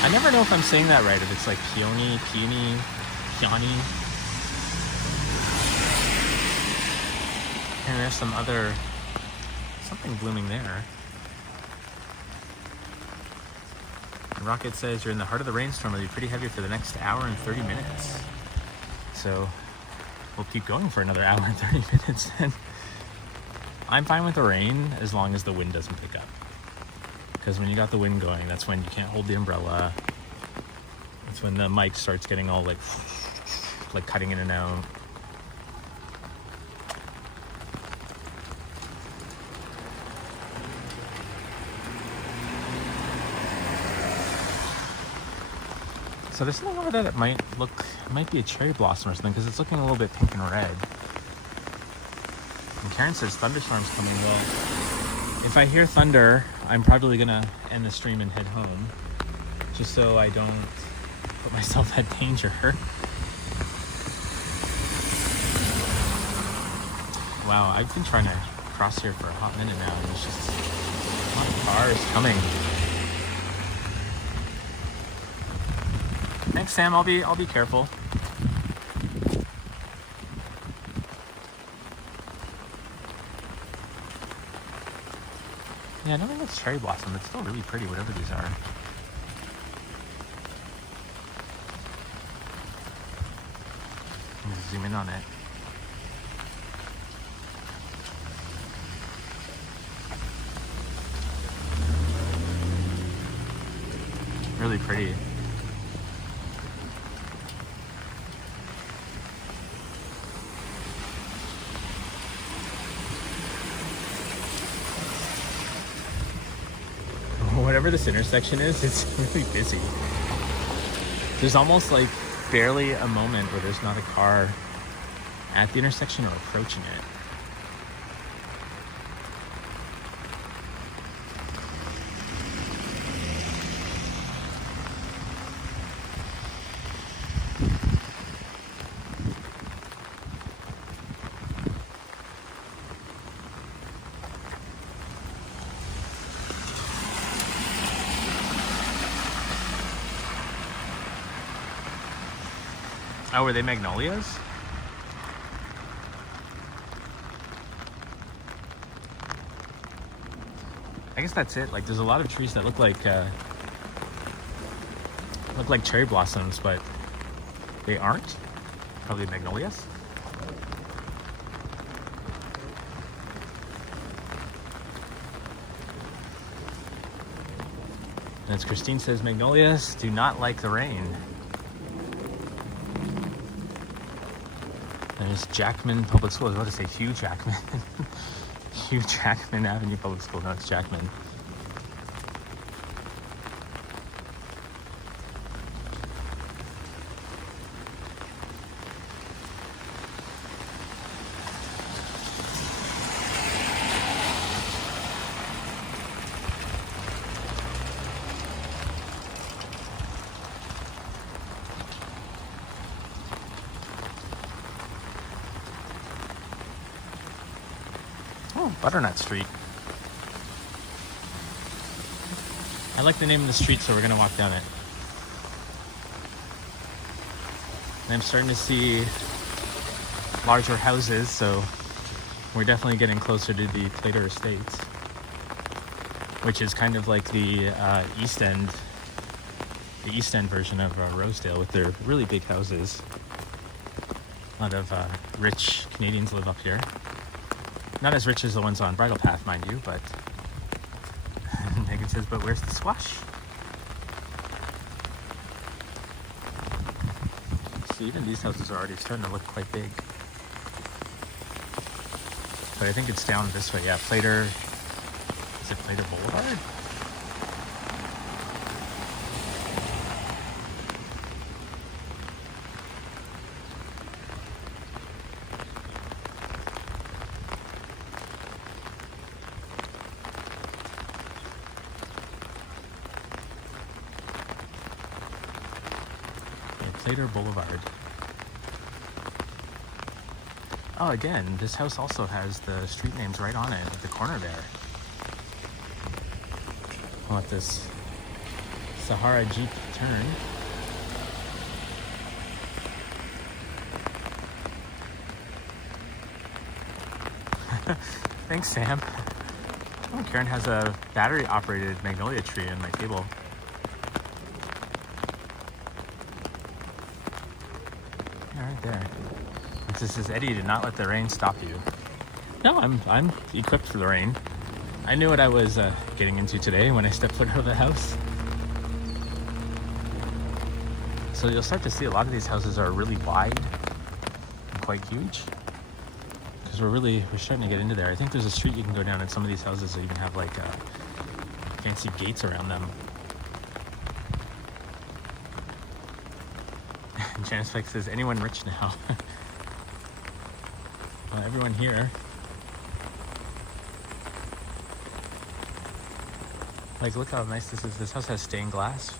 I never know if I'm saying that right, if it's like peony, peony. And there's some other, something blooming there. And Rocket says you're in the heart of the rainstorm. It'll be pretty heavy for the next hour and 30 minutes. So we'll keep going for another hour and 30 minutes then. I'm fine with the rain as long as the wind doesn't pick up. Because when you got the wind going, that's when you can't hold the umbrella. That's when the mic starts getting all like cutting in and out. So there's something over there that might be a cherry blossom or something, because it's looking a little bit pink and red. And Karen says thunderstorm's coming. Well, if I hear thunder, I'm probably gonna end the stream and head home, just so I don't put myself at danger. Wow, I've been trying to cross here for a hot minute now, and there's just a lot of cars coming. Thanks, Sam. I'll be careful. Yeah, I don't think it's cherry blossom. It's still really pretty, whatever these are. Let me zoom in on it. Really pretty. Whatever this intersection is, it's really busy. There's almost like barely a moment where there's not a car at the intersection or approaching it. Oh, were they magnolias? I guess that's it. Like, there's a lot of trees that look like cherry blossoms, but they aren't. Probably magnolias. And as Christine says, magnolias do not like the rain. There's Jackman Public School. I was about to say Hugh Jackman. Hugh Jackman Avenue Public School. No, it's Jackman. Oh, Butternut Street. I like the name of the street, so we're going to walk down it. And I'm starting to see larger houses, so we're definitely getting closer to the Playter Estates, which is kind of like the East End version of Rosedale with their really big houses. A lot of rich Canadians live up here. Not as rich as the ones on Bridle Path, mind you, but Megan says, but where's the squash? See, even these houses are already starting to look quite big. But I think it's down this way. Yeah, Playter. Is it Playter Boulevard? Playter Boulevard. Oh, again, this house also has the street names right on it at the corner there. I'll let this Sahara Jeep turn. Thanks, Sam. Oh, Karen has a battery-operated magnolia tree on my table. Right there. This is Eddie, did not let the rain stop you. No, I'm equipped for the rain. I knew what I was getting into today when I stepped foot out of the house. So you'll start to see a lot of these houses are really wide and quite huge. Because we're starting to get into there. I think there's a street you can go down, and some of these houses even have like fancy gates around them. Janice Fike says, anyone rich now? Well, everyone here. Like, look how nice this is. This house has stained glass.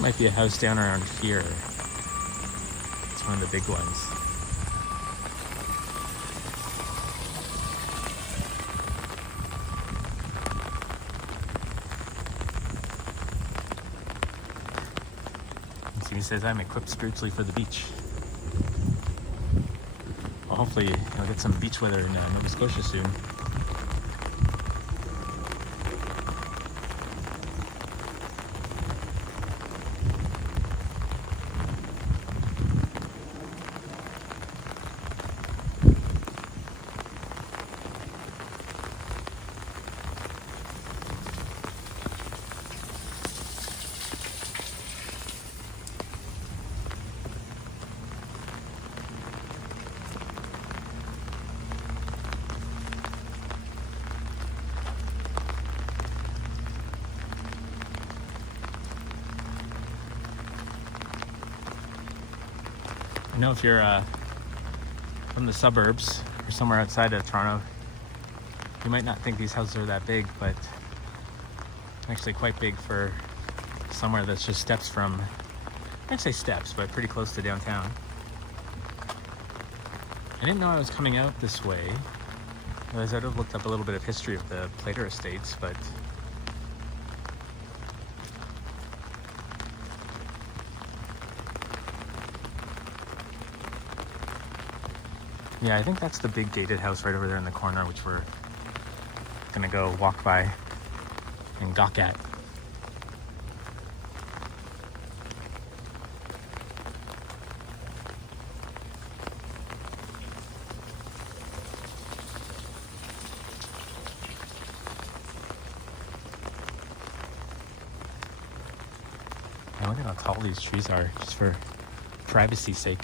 there might be a house down around here. It's one of the big ones. He says, I'm equipped spiritually for the beach. Well, hopefully I'll get some beach weather in Nova Scotia soon. I know if you're from the suburbs or somewhere outside of Toronto, you might not think these houses are that big, but actually quite big for somewhere that's just steps from, I'd say steps, but pretty close to downtown. I didn't know I was coming out this way. Otherwise, I'd have looked up a little bit of history of the Playter Estates, but yeah, I think that's the big gated house right over there in the corner, which we're gonna go walk by and gawk at. I wonder how tall these trees are, just for privacy's sake.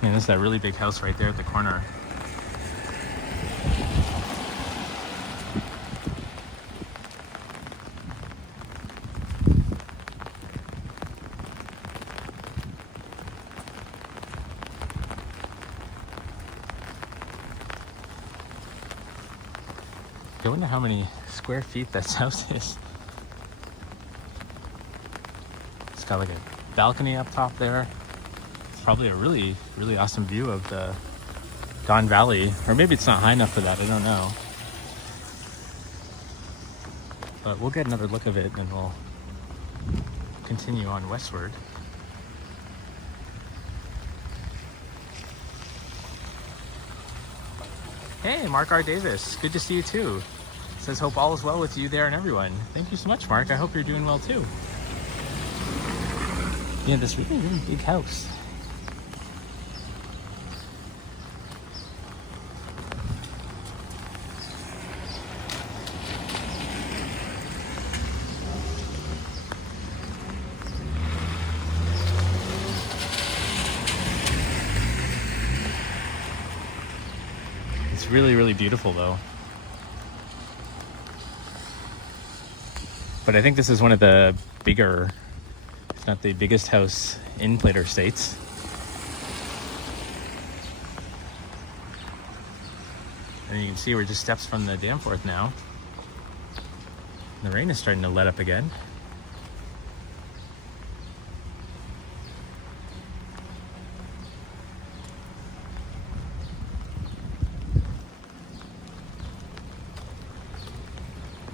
And there's that really big house right there at the corner. I wonder how many square feet that house is. It's got like a balcony up top there. Probably a really awesome view of the Don Valley, or maybe it's not high enough for that, I don't know, but we'll get another look of it and we'll continue on westward. Hey, Mark R. Davis, good to see you too. Says hope all is well with you there and everyone. Thank you so much, Mark. I hope you're doing well too. Yeah, this really big house. It's really beautiful though. But I think this is one of the bigger, if not the biggest house in Playter Estates. And you can see we're just steps from the Danforth now. The rain is starting to let up again.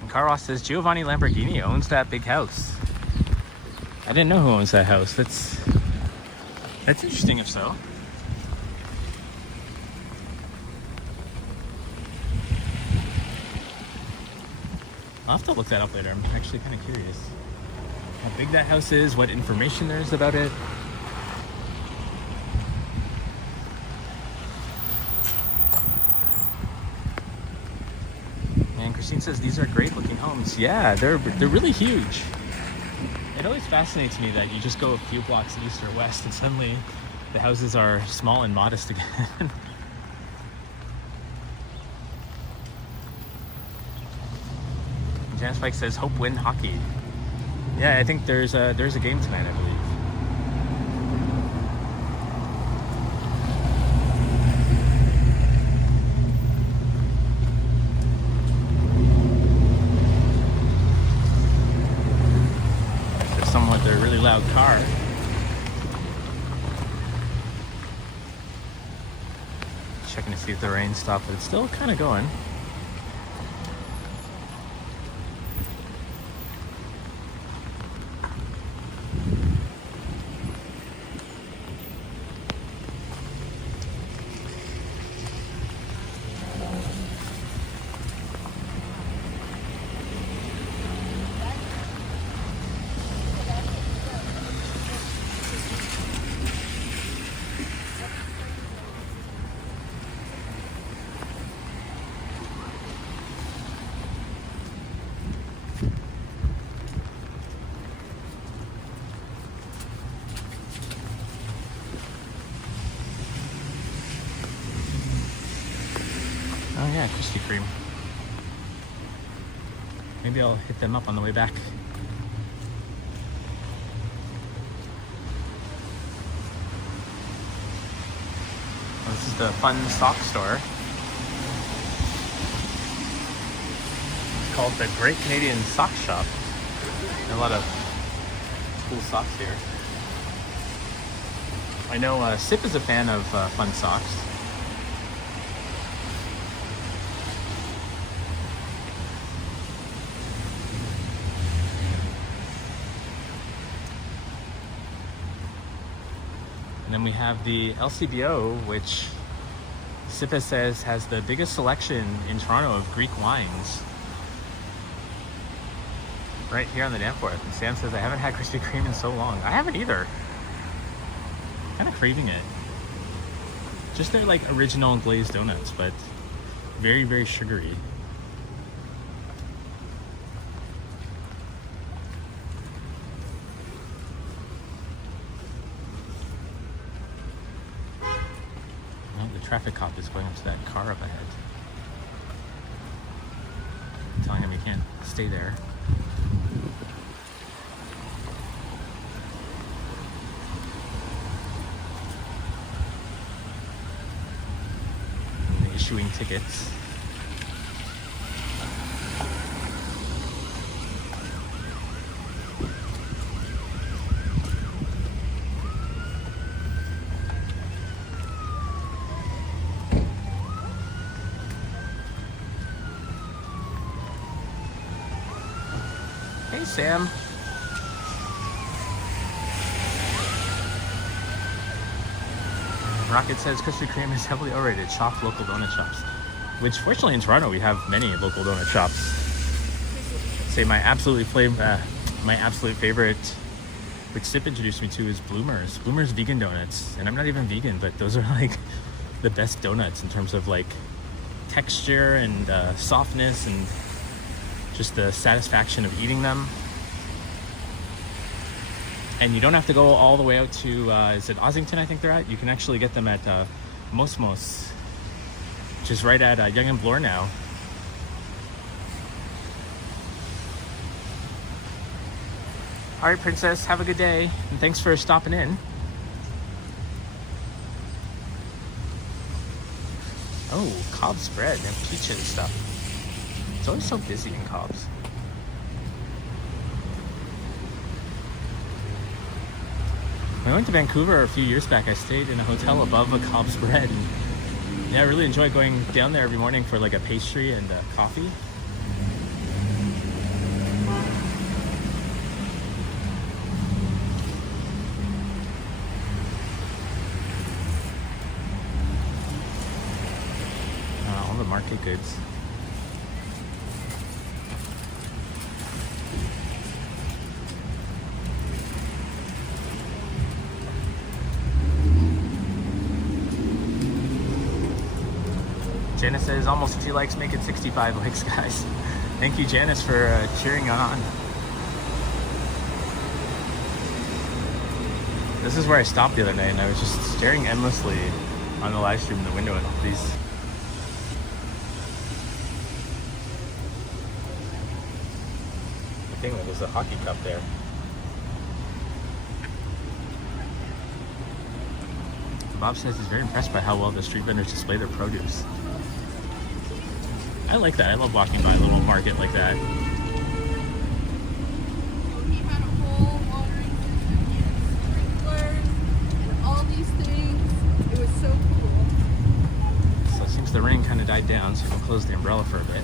Carlos says Giovanni Lamborghini owns that big house. I didn't know who owns that house. That's interesting if so. I'll have to look that up later. I'm actually kind of curious how big that house is, what information there is about it. Christine says these are great looking homes. Yeah, they're really huge. It always fascinates me that you just go a few blocks east or west and suddenly the houses are small and modest again. Jan Spike says hope win hockey. Yeah, I think there's a game tonight, I believe. checking to see if the rain stopped, but it's still kind of going. Oh yeah, Krispy Kreme. Maybe I'll hit them up on the way back. Oh, this is the fun sock store. It's called the Great Canadian Sock Shop. A lot of cool socks here. I know Sip is a fan of fun socks. And then we have the LCBO, which Sipa says has the biggest selection in Toronto of Greek wines. Right here on the Danforth. And Sam says, I haven't had Krispy Kreme in so long. I haven't either. Kind of craving it. Just their like original glazed donuts, but very, very sugary. Traffic cop is going up to that car up ahead, telling him he can't stay there. And issuing tickets. Hey, Sam. Rocket says Krispy Kreme is heavily overrated. Shop local donut shops. Which, fortunately, in Toronto, we have many local donut shops. Say my absolute favorite, which Sip introduced me to, is Bloomer's. Bloomer's vegan donuts, and I'm not even vegan, but those are like the best donuts in terms of like texture and softness and just the satisfaction of eating them. And you don't have to go all the way out to, is it Ossington, I think they're at? You can actually get them at Mosmos, which is right at Yonge and Bloor now. All right, Princess, have a good day, and thanks for stopping in. Oh, Cobb's bread and peach and stuff. It's always so busy in Cobb's. When I went to Vancouver a few years back, I stayed in a hotel above a Cobb's bread. And yeah, I really enjoyed going down there every morning for like a pastry and coffee. All the market goods. Janice says almost 50 likes, make it 65 likes, guys. Thank you, Janice, for cheering on. This is where I stopped the other night, and I was just staring endlessly on the live stream in the window at all these. I think there was a hockey cup there. Bob says he's very impressed by how well the street vendors display their produce. I like that. I love walking by a little market like that. He had a whole watering system, sprinklers, and all these things. It was so cool. the rain kind of died down, so we can close the umbrella for a bit.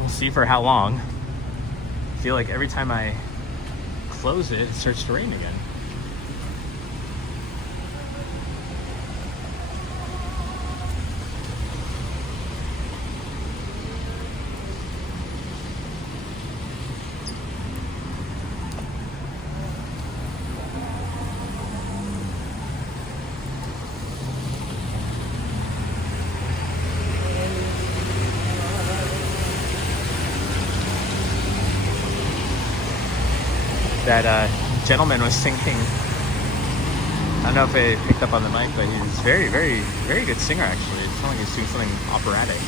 We'll see for how long. I feel like every time I close it, it starts to rain again. That gentleman was singing. I don't know if it picked up on the mic, but he's very, very, very good singer actually. It sounded like he was doing something operatic.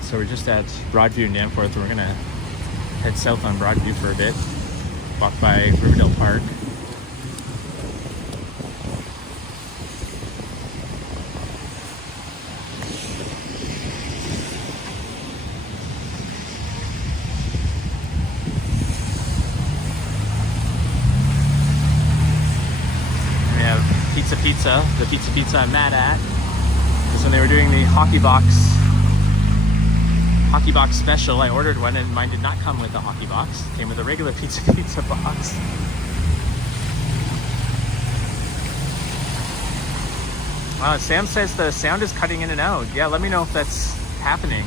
So we're just at Broadview in Danforth. We're gonna head south on Broadview for a bit, walk by Riverdale Park. And we have Pizza, the pizza I'm mad at. This is when they were doing the hockey box special. I ordered one and mine did not come with a hockey box. It came with a regular pizza box. Sam says the sound is cutting in and out. Yeah, let me know if that's happening.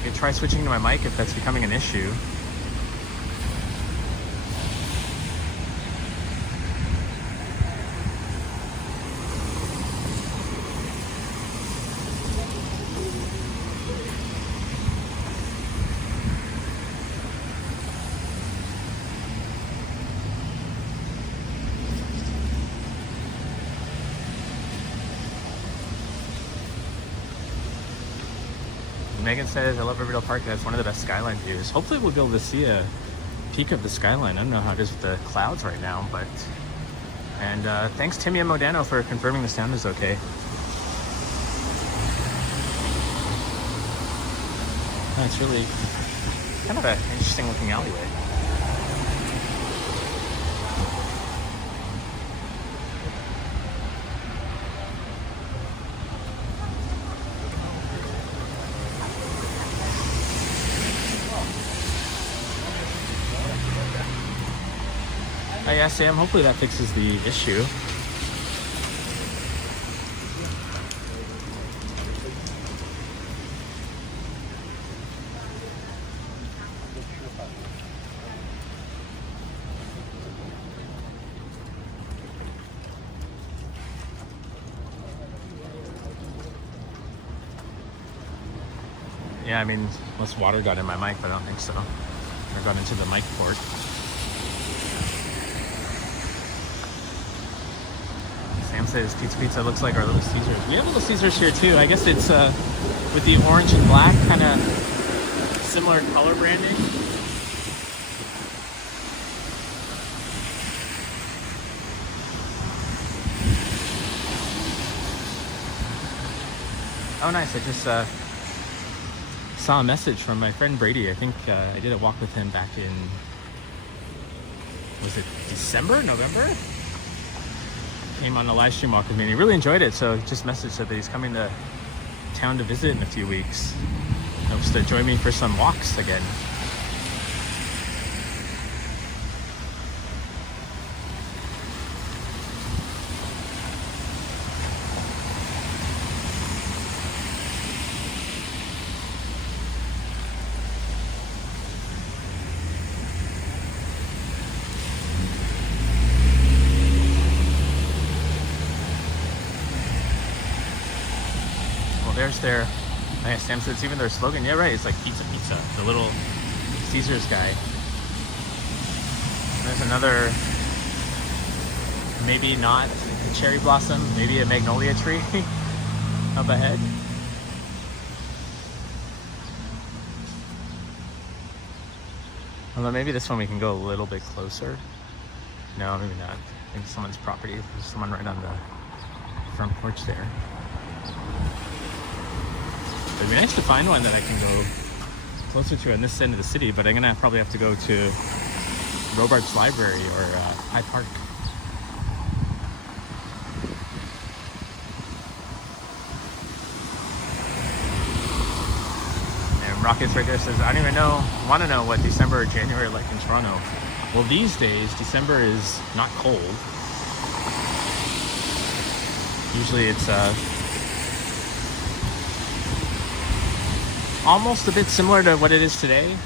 I can try switching to my mic if that's becoming an issue. Megan says, I love Riverdale Park. That's one of the best skyline views. Hopefully we'll be able to see a peek of the skyline. I don't know how it is with the clouds right now, but... And thanks Timmy and Modano for confirming the sound is okay. It's really kind of an interesting looking alleyway. Yeah, Sam, hopefully that fixes the issue. Yeah, I mean, unless water got in my mic, but I don't think so. Or got into the mic port. Sam says pizza looks like our Little Caesars. We have Little Caesars here too. I guess it's with the orange and black, kind of similar color branding. Oh nice, I just saw a message from my friend Brady. I think I did a walk with him back in, was it December, November? Came on a live stream walk with me and he really enjoyed it, so he just messaged that he's coming to town to visit in a few weeks. Hopes to join me for some walks again. There's their, yeah, Sam said it's even their slogan. Yeah, right, it's like pizza, the Little Caesars guy. There's another, maybe not a cherry blossom, maybe a magnolia tree up ahead. Although maybe this one we can go a little bit closer. No, maybe not. I think it's someone's property. There's someone right on the front porch there. It'd be nice to find one that I can go closer to on this end of the city, but I'm gonna probably have to go to Robarts Library or High Park. And Rockets right there says, I don't even want to know what December or January are like in Toronto. Well, these days, December is not cold. Usually it's almost a bit similar to what it is today.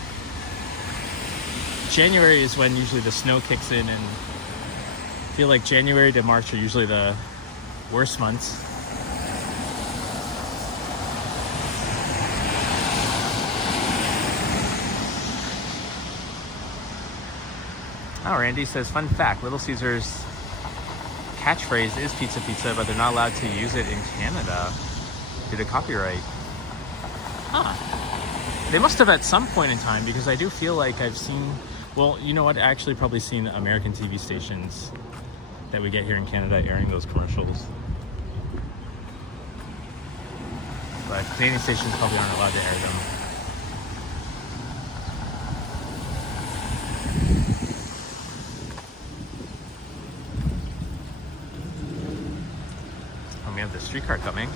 January is when usually the snow kicks in, and I feel like January to March are usually the worst months. Oh, Randy says, fun fact, Little Caesars catchphrase is pizza pizza, but they're not allowed to use it in Canada due to copyright. Huh. They must have at some point in time, because I do feel like I've seen, well, you know what, I actually probably seen American TV stations that we get here in Canada airing those commercials. But Canadian stations probably aren't allowed to air them. And we have the streetcar coming.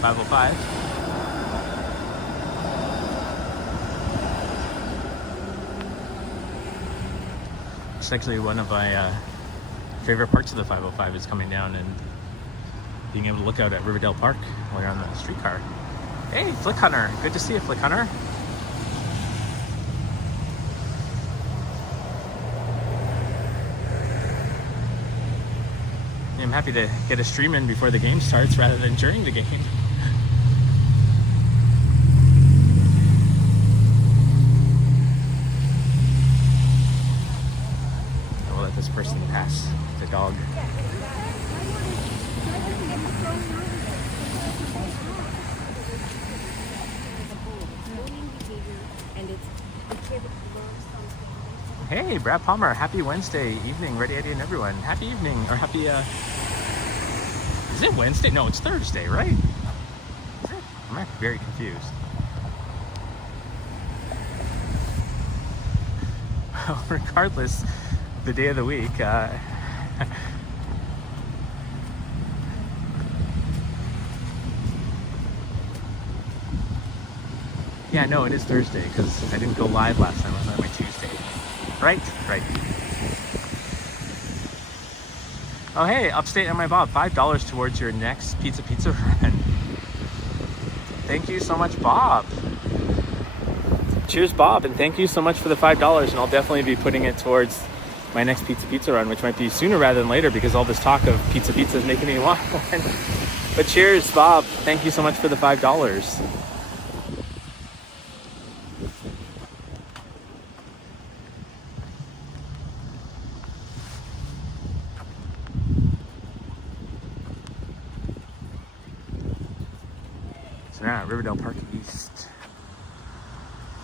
505. It's actually one of my favorite parts of the 505 is coming down and being able to look out at Riverdale Park while you're on the streetcar. Hey, Flick Hunter. Good to see you, Flick Hunter. I'm happy to get a stream in before the game starts rather than during the game. I'll let this person pass the dog. Hey, Brad Palmer, happy Wednesday evening, Ready Eddie and everyone. Happy evening, or happy, is it Wednesday? No, it's Thursday, right? I'm actually very confused. Regardless, the day of the week, yeah, no, it is Thursday, because I didn't go live last time. I was on my Tuesday. Right. Oh, hey, Upstate and my Bob, $5 towards your next pizza run. Thank you so much, Bob. Cheers, Bob, and thank you so much for the $5, and I'll definitely be putting it towards my next pizza run, which might be sooner rather than later, because all this talk of pizza is making me want one. But cheers, Bob. Thank you so much for the $5. So now at Riverdale Park East.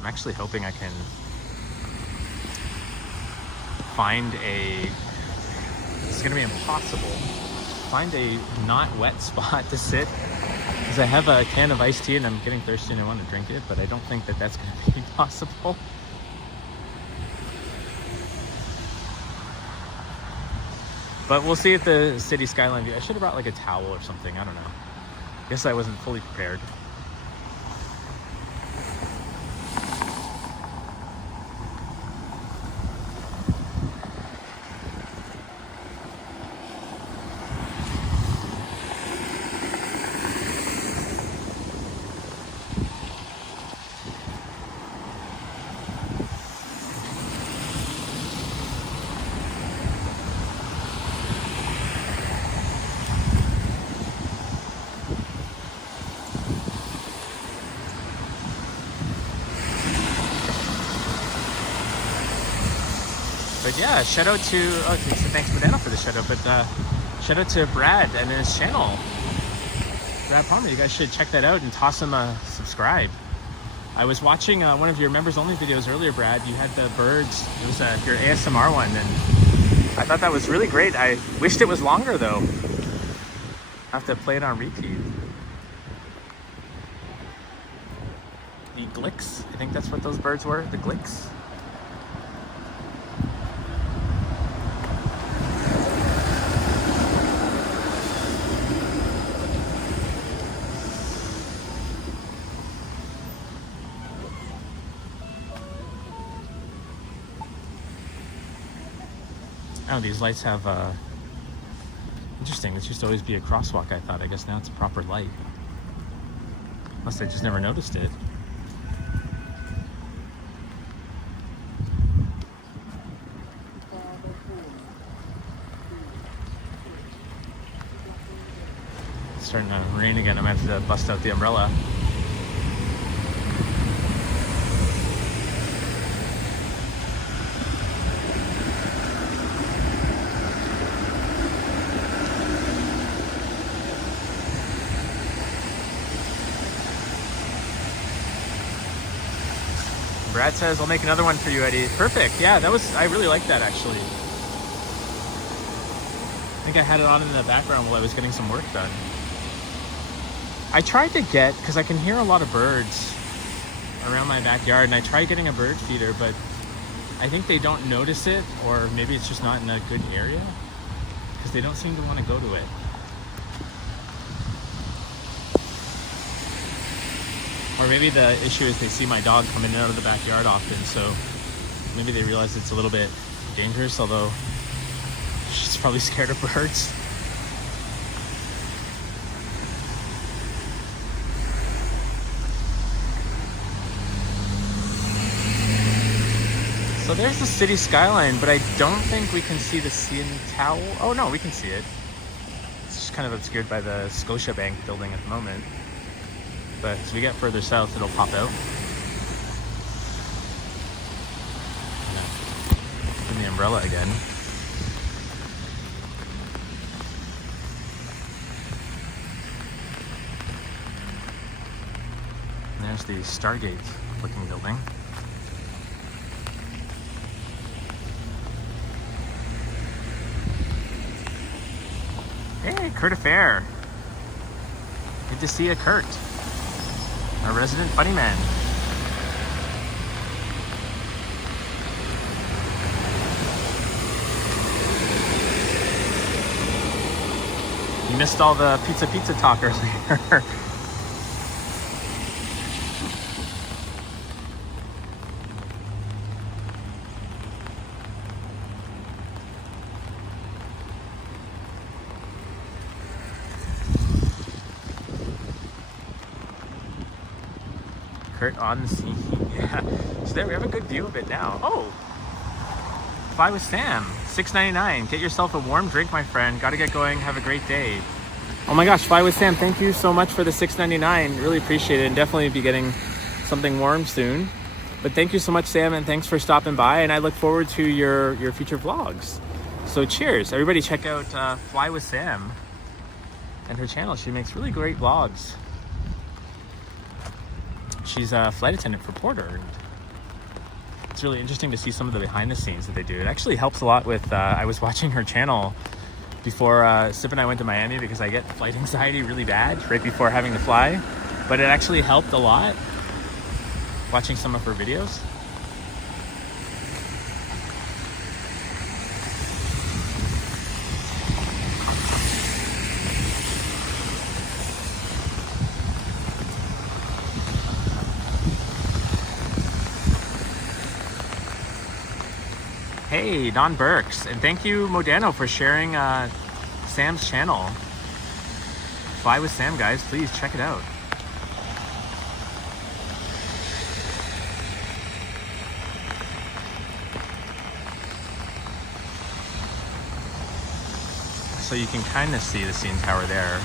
I'm actually hoping I can find it's gonna be impossible, find a not wet spot to sit, because I have a can of iced tea and I'm getting thirsty and I want to drink it, but I don't think that that's gonna be possible. But we'll see if the city skyline view, I should have brought like a towel or something, I don't know. Guess I wasn't fully prepared. But yeah, shout out to, thanks Botanical for the shout out, but shout out to Brad and his channel. Brad Palmer, you guys should check that out and toss him a subscribe. I was watching one of your members only videos earlier, Brad. You had the birds. It was your ASMR one, and I thought that was really great. I wished it was longer though. I have to play it on repeat. The glicks, I think that's what those birds were, the glicks. Oh, these lights have, interesting, this used to always be a crosswalk, I thought. I guess now it's a proper light. Unless I just never noticed it. It's starting to rain again. I'm gonna have to bust out the umbrella. Brad says, I'll make another one for you, Eddie. Perfect. Yeah, I really liked that actually. I think I had it on in the background while I was getting some work done. I tried to get, because I can hear a lot of birds around my backyard, and I tried getting a bird feeder, but I think they don't notice it, or maybe it's just not in a good area, because they don't seem to want to go to it. Or maybe the issue is they see my dog coming in and out of the backyard often, so maybe they realize it's a little bit dangerous, although she's probably scared of birds. So there's the city skyline, but I don't think we can see the CN Tower. Oh no, we can see it. It's just kind of obscured by the Scotiabank building at the moment. But as we get further south, it'll pop out. In the umbrella again. And there's the Stargate looking building. Hey, Kurt Affair. Good to see you, Kurt. Our resident funny man. You missed all the pizza talk earlier. Kurt on the scene. Yeah. So there we have a good view of it now. Oh! Fly with Sam. $6.99. Get yourself a warm drink, my friend. Gotta get going. Have a great day. Oh my gosh, Fly with Sam, thank you so much for the $6.99. Really appreciate it, and definitely be getting something warm soon. But thank you so much, Sam, and thanks for stopping by, and I look forward to your future vlogs. So cheers. Everybody check out Fly with Sam and her channel. She makes really great vlogs. She's a flight attendant for Porter. And it's really interesting to see some of the behind the scenes that they do. It actually helps a lot with, I was watching her channel before Sip and I went to Miami because I get flight anxiety really bad right before having to fly. But it actually helped a lot watching some of her videos. Hey, Don Burks, and thank you, Modano, for sharing Sam's channel. Fly with Sam, guys, please check it out. So you can kind of see the CN Tower there.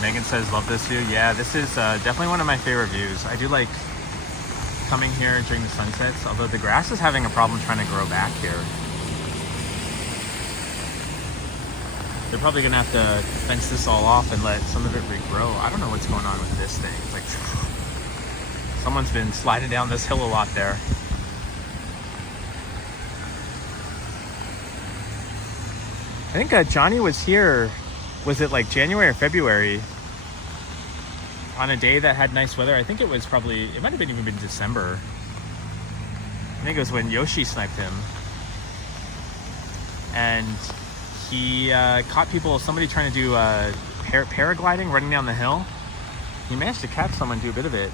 Megan says, love this view. Yeah, this is definitely one of my favorite views. I do like coming here during the sunsets, although the grass is having a problem trying to grow back here. They're probably gonna have to fence this all off and let some of it regrow. I don't know what's going on with this thing. It's like someone's been sliding down this hill a lot there. I think Johnny was here, was it like January or February, on a day that had nice weather. I think it was probably, it might have even been December. I think it was when Yoshi sniped him. And he caught somebody trying to do paragliding, running down the hill. He managed to catch someone, do a bit of it.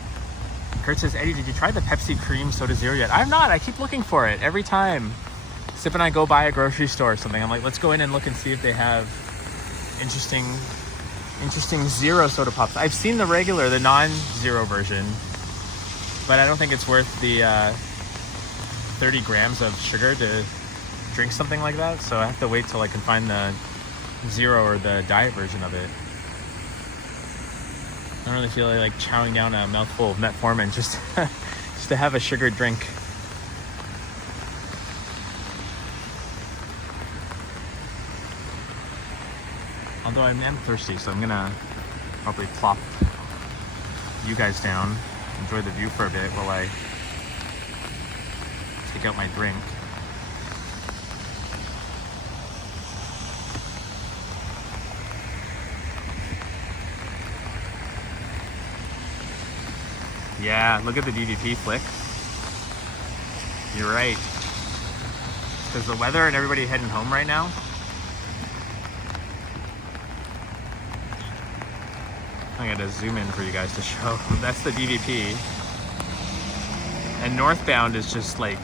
Kurt says, Eddie, did you try the Pepsi Cream Soda Zero yet? I'm not. I keep looking for it every time. Sip and I go by a grocery store or something. I'm like, let's go in and look and see if they have interesting zero soda pops. I've seen the regular, the non-zero version, but I don't think it's worth the 30 grams of sugar to drink something like that. So I have to wait till I can find the zero or the diet version of it. I don't really feel like chowing down a mouthful of metformin just to have a sugared drink. Although I am thirsty, so I'm gonna probably plop you guys down, enjoy the view for a bit while I take out my drink. Yeah, look at the DVP flick. You're right. Because the weather and everybody heading home right now. I gotta zoom in for you guys to show. That's the DVP. And northbound is just like,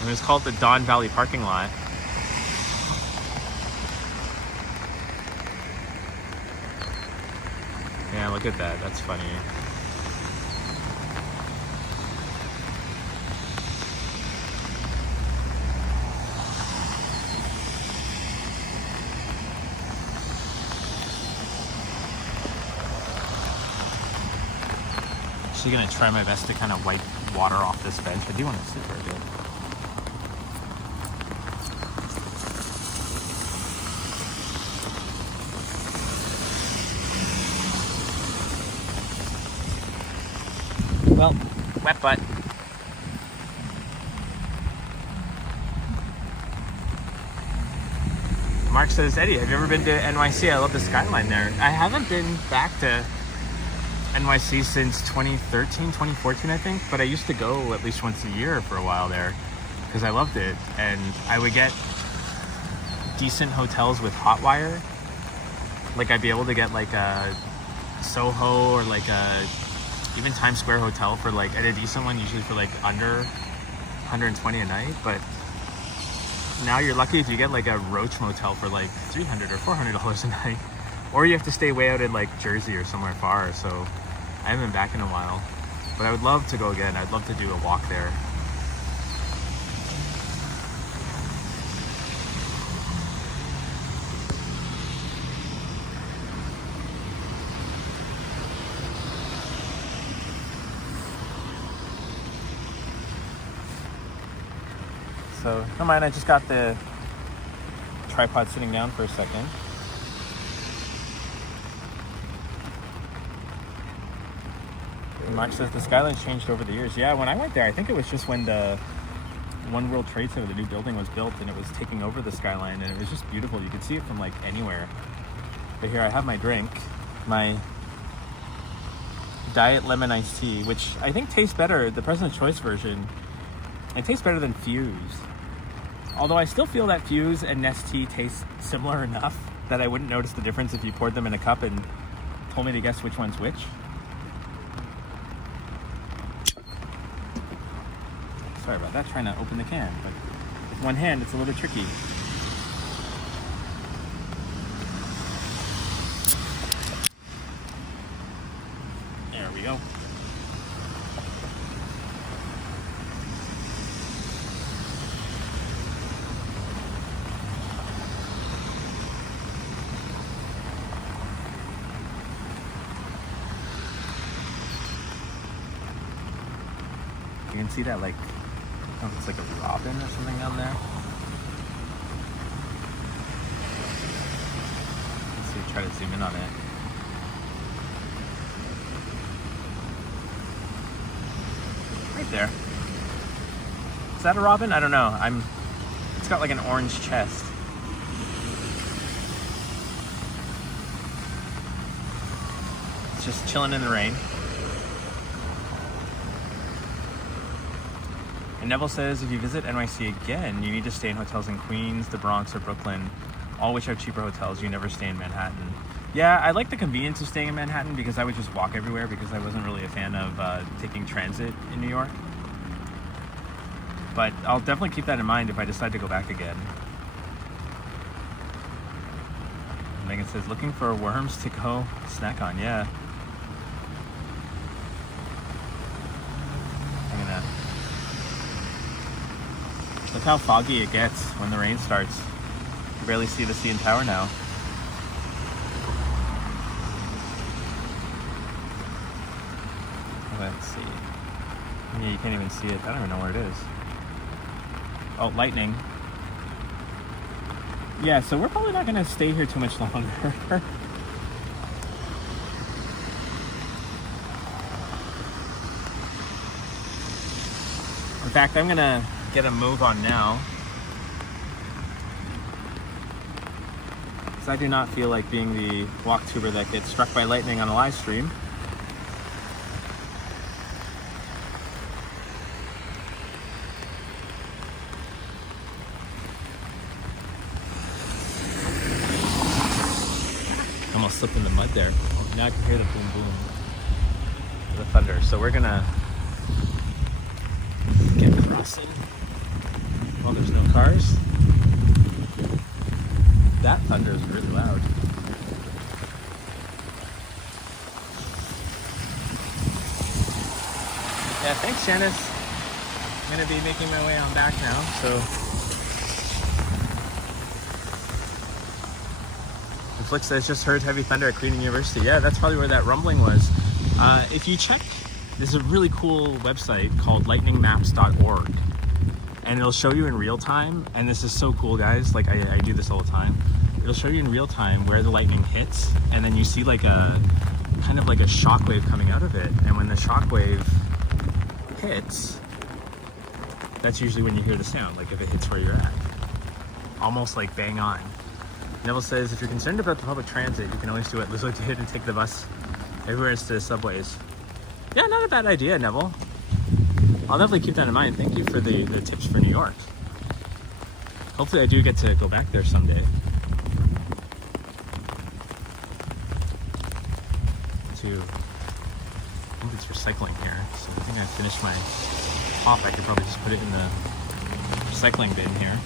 I mean, it's called the Don Valley parking lot. Yeah, look at that. That's funny. Actually gonna try my best to kind of wipe water off this bench. I do want to sit for a bit. Well, wet butt. Mark says, Eddie, have you ever been to NYC? I love the skyline there. I haven't been back to NYC since 2013, 2014, I think. But I used to go at least once a year for a while there because I loved it. And I would get decent hotels with hot wire. Like I'd be able to get like a Soho or like a even Times Square hotel for like, at a decent one, usually for like under 120 a night. But now you're lucky if you get like a Roach motel for like $300 or $400 a night, or you have to stay way out in like Jersey or somewhere far. So I haven't been back in a while, but I would love to go again. I'd love to do a walk there. So, don't mind, I just got the tripod sitting down for a second. And Mark says the skyline's changed over the years. Yeah, when I went there, I think it was just when the One World Trade Center, the new building, was built, and it was taking over the skyline, and it was just beautiful. You could see it from like anywhere. But here I have my drink, my Diet Lemon Iced Tea, which I think tastes better, the President's Choice version. It tastes better than Fuse. Although I still feel that Fuse and Nestea taste similar enough that I wouldn't notice the difference if you poured them in a cup and told me to guess which one's which. Sorry about that, trying to open the can, but with one hand it's a little bit tricky. There we go. can see that, like, I don't know if it's like a robin or something down there. Let's see, try to zoom in on it. Right there. Is that a robin? I don't know. It's got like an orange chest. It's just chilling in the rain. And Neville says if you visit NYC again, you need to stay in hotels in Queens, the Bronx, or Brooklyn, all which have cheaper hotels. You never stay in Manhattan. Yeah, I like the convenience of staying in Manhattan because I would just walk everywhere because I wasn't really a fan of taking transit in New York. But I'll definitely keep that in mind if I decide to go back again. Megan says, looking for worms to go snack on. Yeah. Look how foggy it gets when the rain starts. You barely see the CN Tower now. Let's see. Yeah, you can't even see it. I don't even know where it is. Oh, lightning. Yeah, so we're probably not going to stay here too much longer. In fact, I'm going to get a move on now. Because I do not feel like being the walktuber that gets struck by lightning on a live stream. Almost slipped in the mud there. Oh, now I can hear the boom boom. The thunder. So we're gonna get crossing. Well, there's no cars. That thunder is really loud. Yeah, thanks, Janice. I'm gonna be making my way on back now, so. Flick says, just heard heavy thunder at Queen University. Yeah, that's probably where that rumbling was. If you check, there's a really cool website called lightningmaps.org, and it'll show you in real time, and this is so cool, guys. Like, I do this all the time. It'll show you in real time where the lightning hits, and then you see like a kind of like a shockwave coming out of it, and when the shockwave hits, that's usually when you hear the sound, like if it hits where you're at. Almost like bang on. Neville says, if you're concerned about the public transit, you can always do what Lizzo did and take the bus everywhere instead of subways. Yeah, not a bad idea, Neville. I'll definitely keep that in mind. Thank you for the tips for New York. Hopefully I do get to go back there someday. I think it's recycling here. So I think I finished my pop. I could probably just put it in the recycling bin here.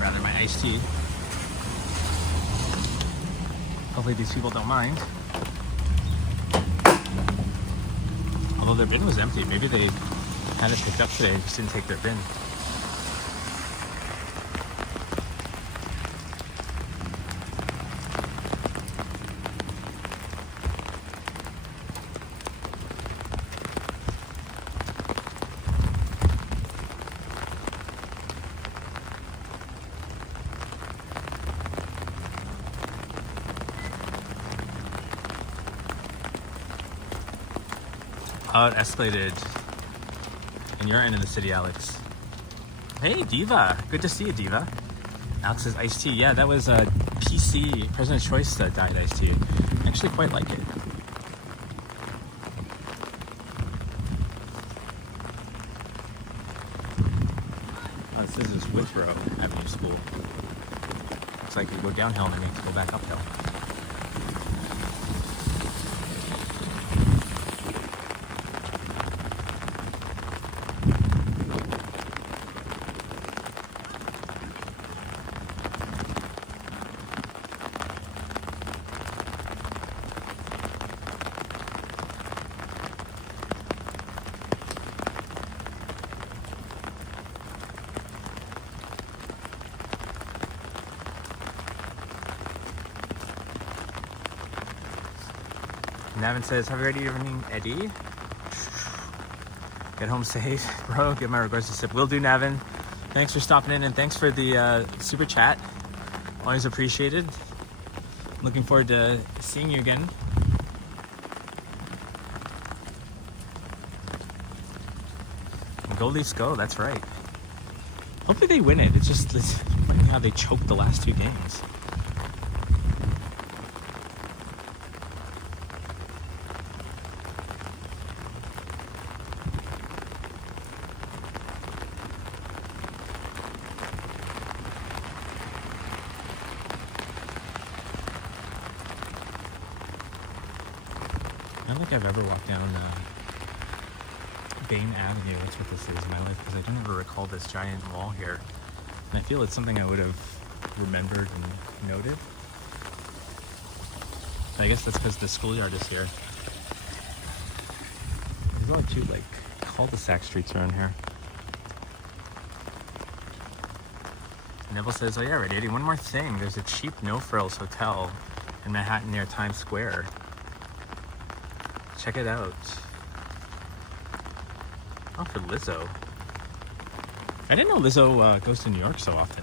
Rather my iced tea. Hopefully these people don't mind. Although their bin was empty. Maybe they had it picked up today and just didn't take their bin. It escalated in your end of the city, Alex. Hey, Diva. Good to see you, Diva. Alex says iced tea. Yeah, that was a PC, President's Choice diet iced tea. I actually quite like it. Oh, this is Withrow Avenue School. Looks like we go downhill and I need to go back uphill. Navin says, have a great evening, Eddie. Get home safe, bro. Give my regards to Sip. Will do, Navin. Thanks for stopping in and thanks for the super chat. Always appreciated. Looking forward to seeing you again. Go Leafs go, that's right. Hopefully they win it. It's funny how they choked the last 2 games. I don't think I've ever walked down Bane Avenue, that's what this is in my life, because I don't ever recall this giant wall here. And I feel it's something I would have remembered and noted. I guess that's because the schoolyard is here. There's a lot of two like cul-de-sac streets around here. Neville says, oh yeah, right, Eddie, one more thing. There's a cheap no-frills hotel in Manhattan near Times Square. Check it out. Oh, for Lizzo. I didn't know Lizzo goes to New York so often.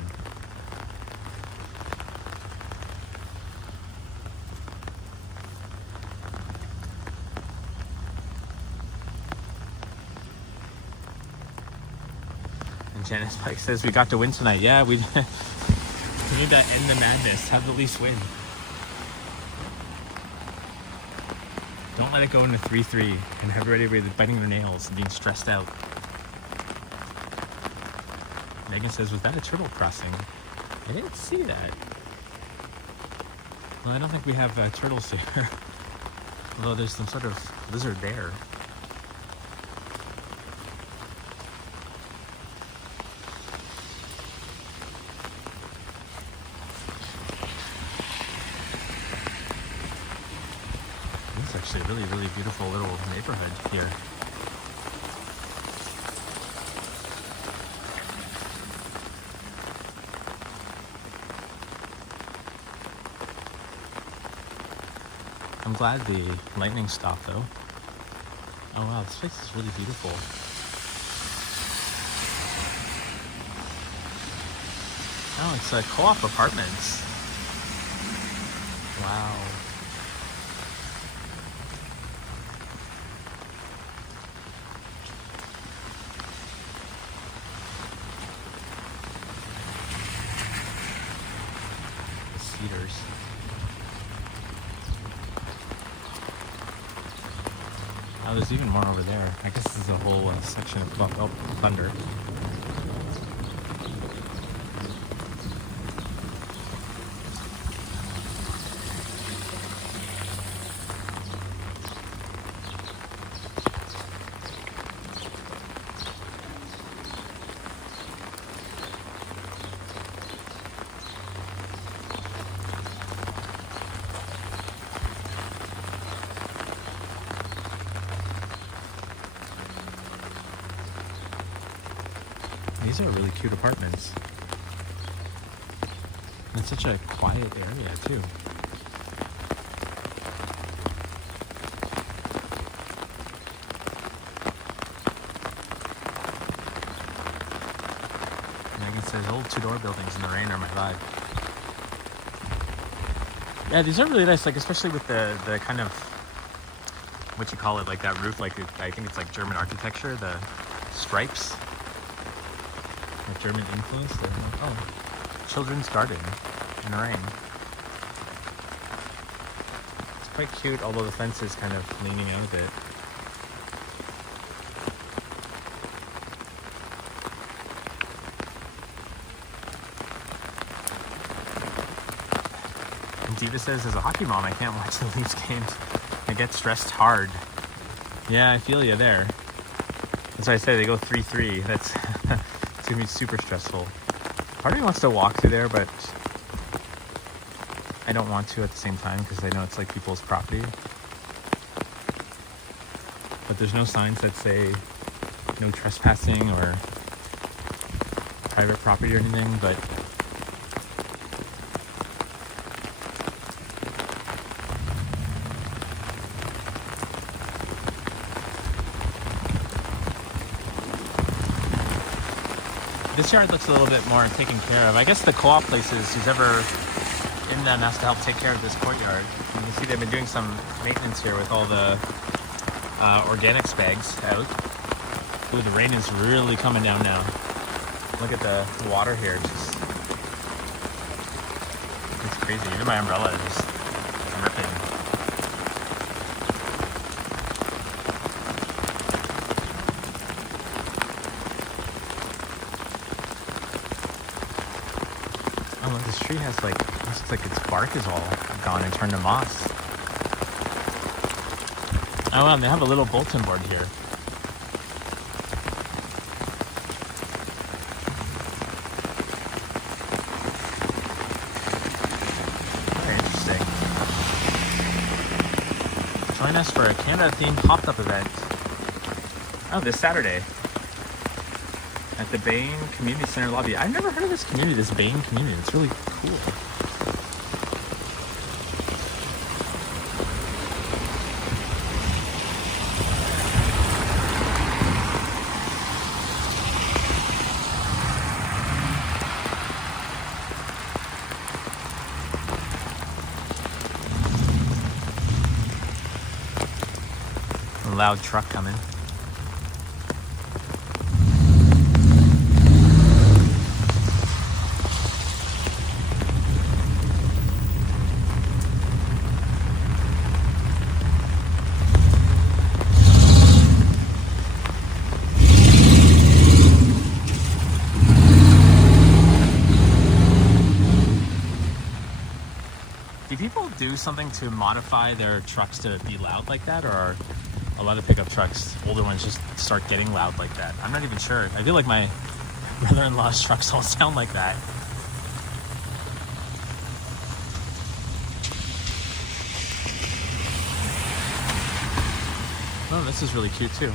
And Janice Pike says, we got to win tonight. Yeah, we need to end the madness. Have the Leafs win. Don't let it go into 3-3 and have everybody biting their nails and being stressed out. Megan says, was that a turtle crossing? I didn't see that. Well, I don't think we have turtles here. Although there's some sort of lizard there. Actually a really, really beautiful little neighborhood here. I'm glad the lightning stopped though. Oh wow, this place is really beautiful. Oh, it's co-op apartments. Wow. Oh, there's even more over there. I guess this is a whole section of Thunder. These are really cute apartments. And it's such a quiet area too. And I can say old two-door buildings in the rain are my vibe. Yeah, these are really nice, like especially with the kind of what you call it, like that roof, like I think it's like German architecture, the stripes. German influence. Like, oh, children's garden in the rain. It's quite cute, although the fence is kind of leaning out a bit. And Diva says, as a hockey mom, I can't watch the Leafs games. I get stressed hard. Yeah, I feel you there. That's why I say they go 3-3. That's it's gonna be super stressful. Part of me wants to walk through there, but I don't want to at the same time because I know it's like people's property. But there's no signs that say no trespassing or private property or anything, but This yard looks a little bit more taken care of. I guess the co-op places, who's ever in them has to help take care of this courtyard. You can see they've been doing some maintenance here with all the organics bags out. Ooh, the rain is really coming down now. Look at the water here. It's crazy. Even my umbrella is just ripping. Oh, look, this tree has like, looks like its bark is all gone and turned to moss. Oh, wow, and they have a little bulletin board here. Very interesting. Join us for a Canada-themed popped-up event. Oh, this Saturday. At the Bane Community Center lobby. I've never heard of this community, this Bane community. It's really cool. A loud truck coming. Do people do something to modify their trucks to be loud like that, or are a lot of pickup trucks, older ones, just start getting loud like that? I'm not even sure. I feel like my brother-in-law's trucks all sound like that. Oh, this is really cute too.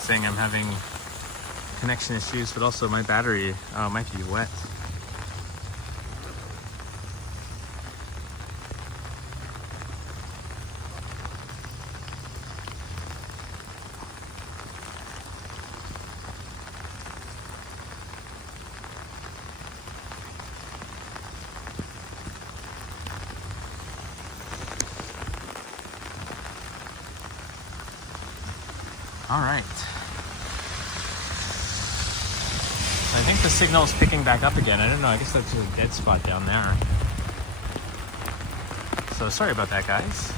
Saying I'm having connection issues, but also my battery might be wet. All right. I think the signal is picking back up again. I don't know. I guess that's a dead spot down there. So sorry about that, guys.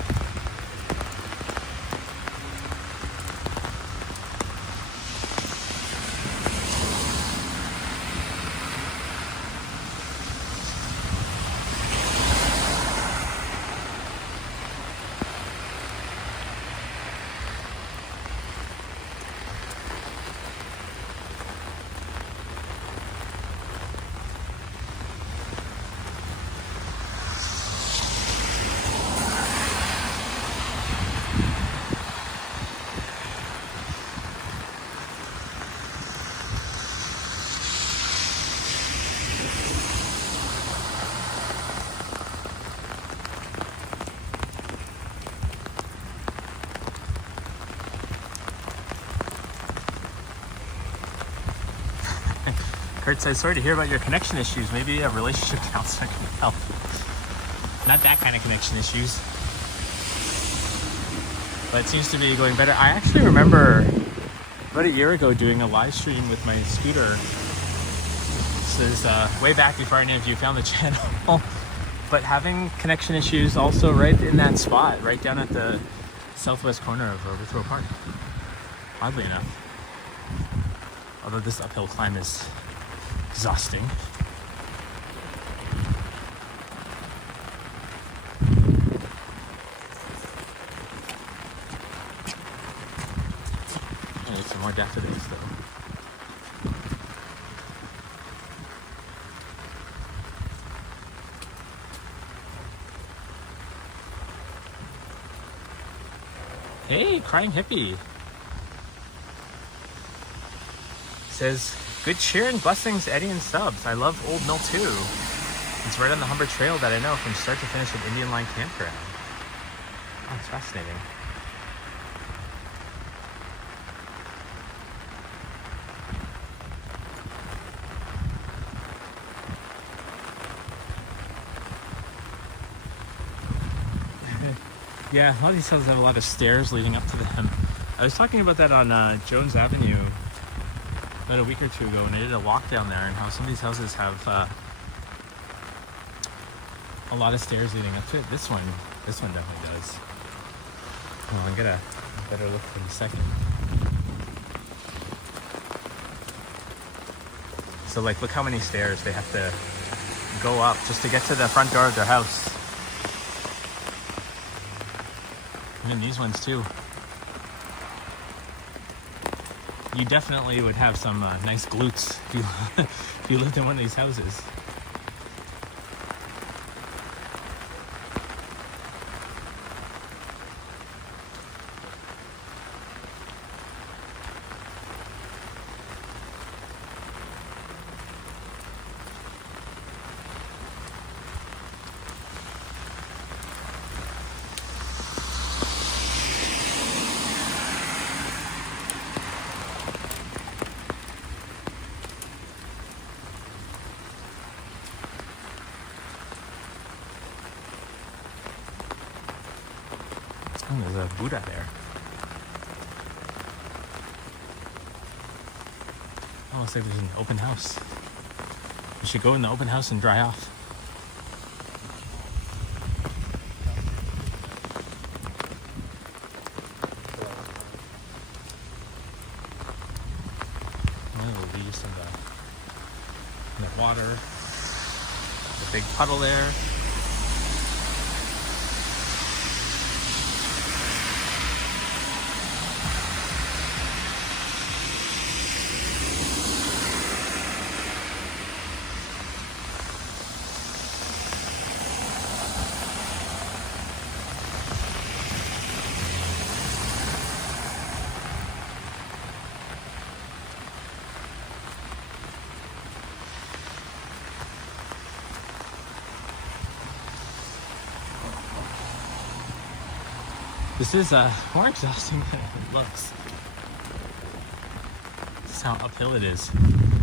Kurt says, sorry to hear about your connection issues. Maybe a relationship counselor can help. Not that kind of connection issues. But it seems to be going better. I actually remember about a year ago doing a live stream with my scooter. This is way back before any of you found the channel. But having connection issues also right in that spot, right down at the southwest corner of Overthrow Park. Oddly enough. Although this uphill climb is exhausting. I need some more daffodils though. Hey, Crying Hippie. Says, good cheer and blessings, Eddie and Subs. I love Old Mill too. It's right on the Humber Trail that I know from start to finish at Indian Line Campground. Oh, that's fascinating. Yeah, a lot of these houses have a lot of stairs leading up to them. I was talking about that on Jones Avenue about a week or two ago when I did a walk down there, and how some of these houses have a lot of stairs leading up to it. This one definitely does. Well, I'll get a better look in a second. So like, look how many stairs they have to go up just to get to the front door of their house. And then these ones too. You definitely would have some nice glutes if you lived in one of these houses. Oh, there's a Buddha there. Oh, looks like there's an open house. We should go in the open house and dry off. The leaves and the water. The big puddle there. This is more exhausting than it looks. This is how uphill it is.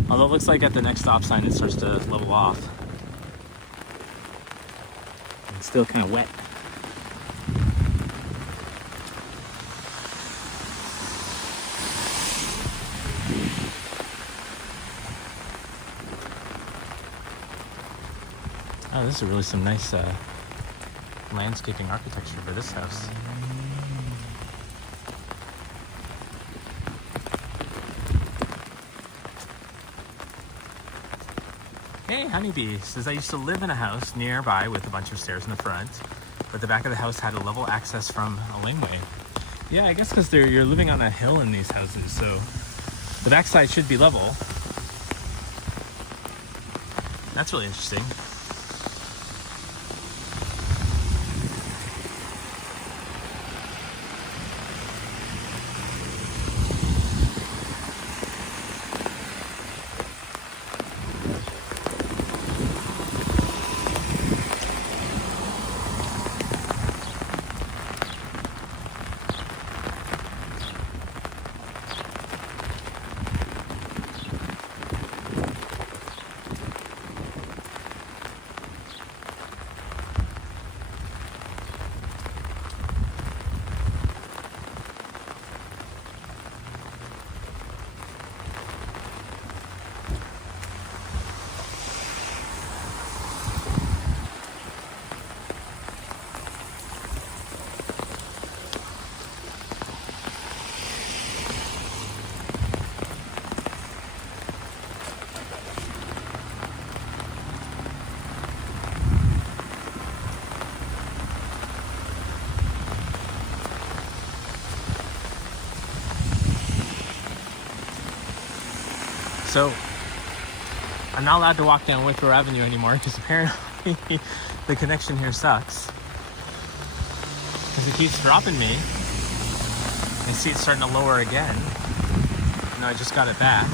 Although it looks like at the next stop sign it starts to level off. It's still kind of wet. Oh, this is really some nice landscaping architecture for this house. Hey, Honeybee says, I used to live in a house nearby with a bunch of stairs in the front, but the back of the house had a level access from a laneway. Yeah, I guess because you're living on a hill in these houses, so the backside should be level. That's really interesting. So, I'm not allowed to walk down Withrow Avenue anymore because apparently the connection here sucks. Because it keeps dropping me. You see it's starting to lower again. No, I just got it back.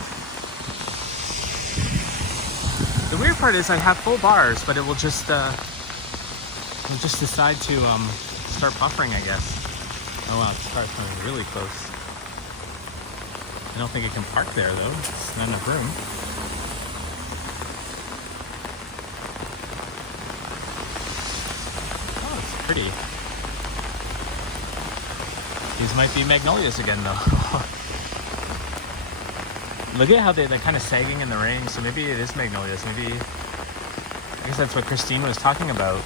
The weird part is I have full bars, but it will just decide to start buffering, I guess. Oh wow, this car's coming really close. I don't think it can park there though. It's not enough room. Oh, it's pretty. These might be magnolias again though. Look at how they're kind of sagging in the rain, so maybe it is magnolias. Maybe, I guess that's what Christine was talking about.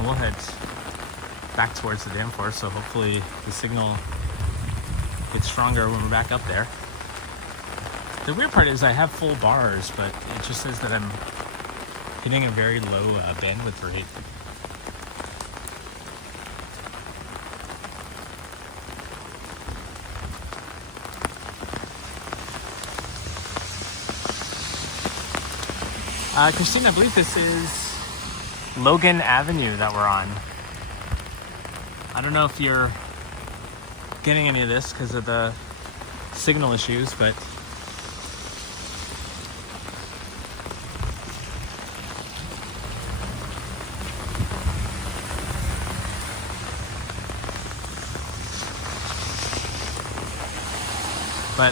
We'll head back towards the Danforth, so hopefully the signal gets stronger when we're back up there. The weird part is I have full bars, but it just says that I'm hitting a very low bandwidth rate. Christine, I believe this is Logan Avenue that we're on. I don't know if you're getting any of this because of the signal issues, but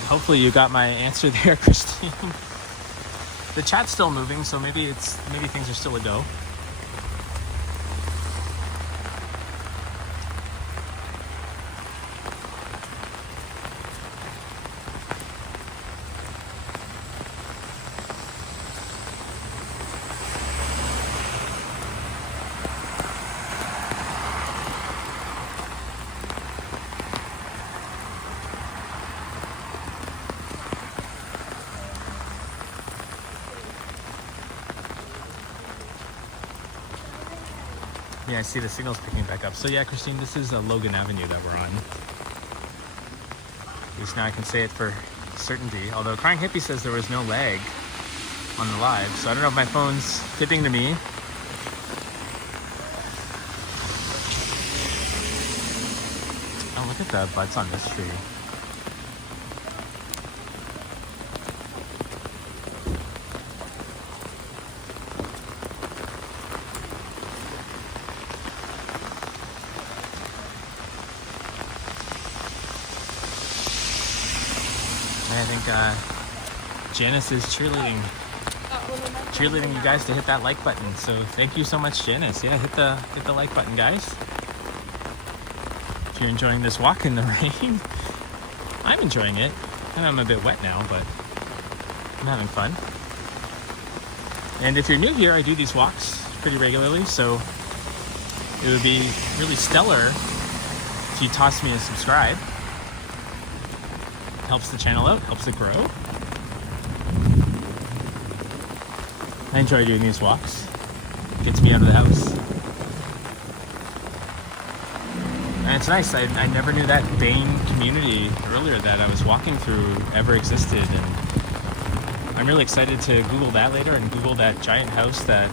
hopefully you got my answer there, Christine. The chat's still moving, so maybe things are still a go. Yeah, I see the signal's picking back up. So yeah, Christine, this is Logan Avenue that we're on. At least now I can say it for certainty. Although Crying Hippie says there was no lag on the live, so I don't know if my phone's fibbing to me. Oh, look at the buds on this tree. I think Janice is cheerleading you guys to hit that like button. So thank you so much, Janice. Yeah, hit the like button, guys. If you're enjoying this walk in the rain, I'm enjoying it. And I'm a bit wet now, but I'm having fun. And if you're new here, I do these walks pretty regularly, so it would be really stellar if you toss me a subscribe. Helps the channel out, helps it grow. I enjoy doing these walks. Gets me out of the house. And it's nice, I never knew that Bane community earlier that I was walking through ever existed, and I'm really excited to Google that later and Google that giant house that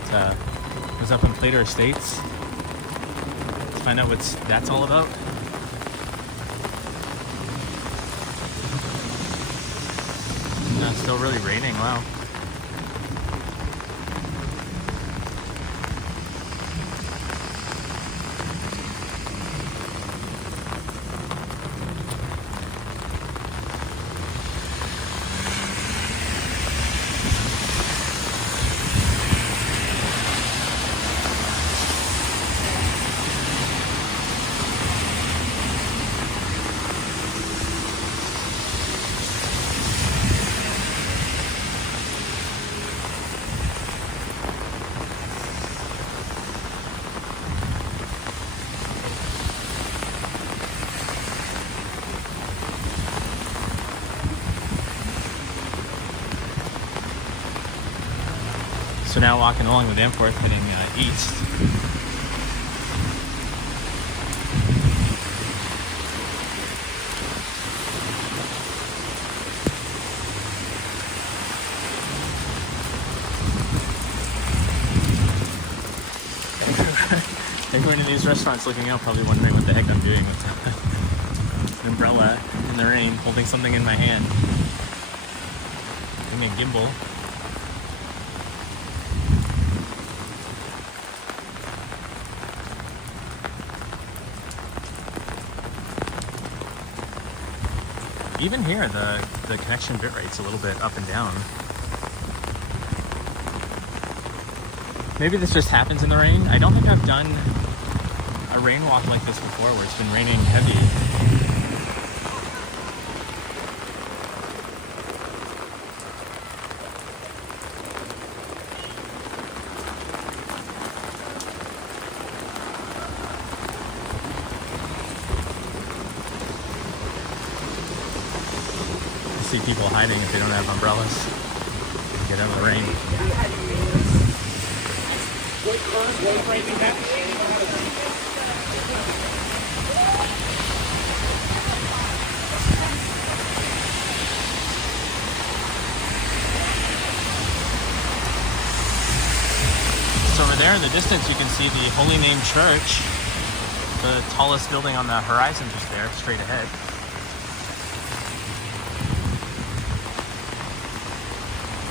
was up in Playter Estates. Let's find out what that's all about. No, it's still really raining, wow. So now walking along the Danforth, heading east. Everyone in these restaurants looking out probably wondering what the heck I'm doing with an umbrella in the rain, holding something in my hand. Give me a gimbal. Even here, the connection bit rate's a little bit up and down. Maybe this just happens in the rain. I don't think I've done a rain walk like this before where it's been raining heavy. I see people hiding if they don't have umbrellas. Get out of the rain. So over there in the distance you can see the Holy Name Church, the tallest building on the horizon just there, straight ahead.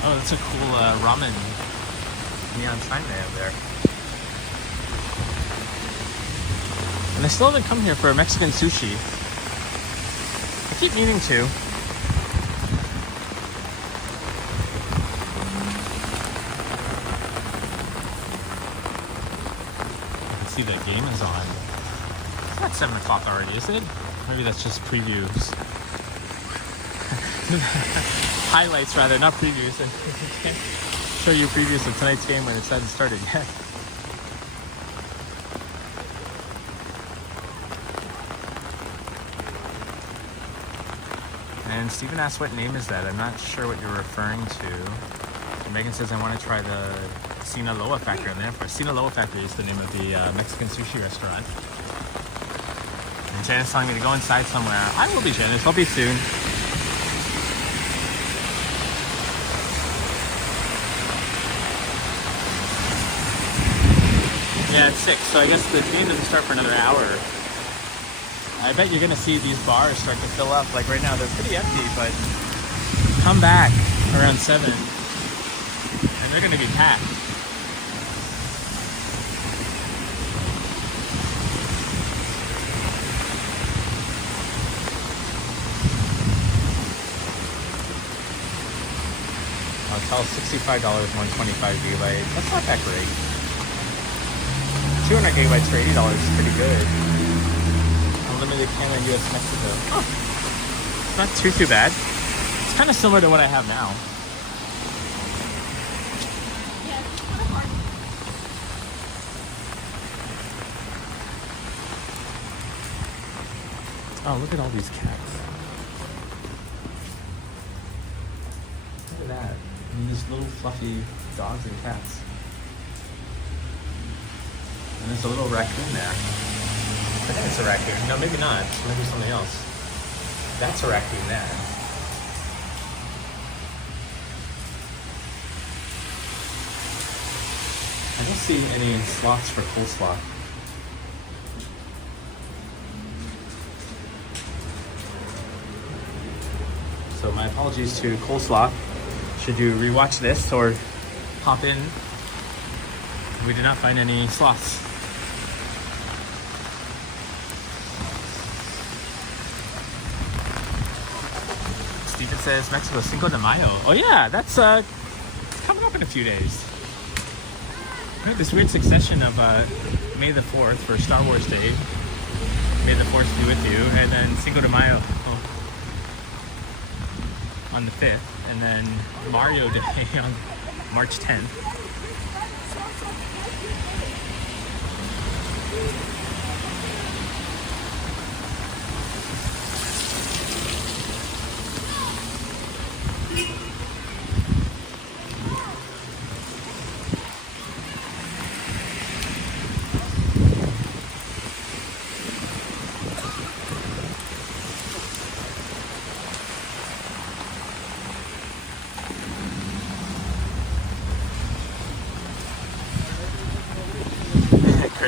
Oh, that's a cool ramen neon sign they have there. And I still haven't come here for Mexican sushi. I keep meaning to. I can see the game is on. It's not 7 o'clock already, is it? Maybe that's just previews. Highlights rather, not previews. I can't show you previews of tonight's game when it hasn't started yet. And Steven asked what name is that? I'm not sure what you're referring to. And Megan says I want to try the Sinaloa Factory on Danforth. Sinaloa Factory is the name of the Mexican sushi restaurant. And Janet's telling me to go inside somewhere. I will be, Janice. I'll be soon. Yeah, it's 6, so I guess the game doesn't start for another hour. I bet you're gonna see these bars start to fill up. Like right now, they're pretty empty, but come back around 7, and they're gonna be packed. Hotel $65, 125 gigabyte. That's not that great. 200 gigabytes for $80 is pretty good. Unlimited Canada, US, Mexico. Oh, it's not too bad. It's kind of similar to what I have now. Oh, look at all these cats. Look at that. And these little fluffy dogs and cats. And there's a little raccoon there. I think it's a raccoon. No, maybe not. Maybe something else. That's a raccoon there. I don't see any slots for coleslaw. So my apologies to coleslaw. Should you rewatch this or hop in? We did not find any slots. Steven says Mexico Cinco de Mayo. Oh yeah, that's coming up in a few days. We have this weird succession of May the 4th for Star Wars Day. May the 4th be with you. And then Cinco de Mayo on the 5th. And then Mario Day on March 10th.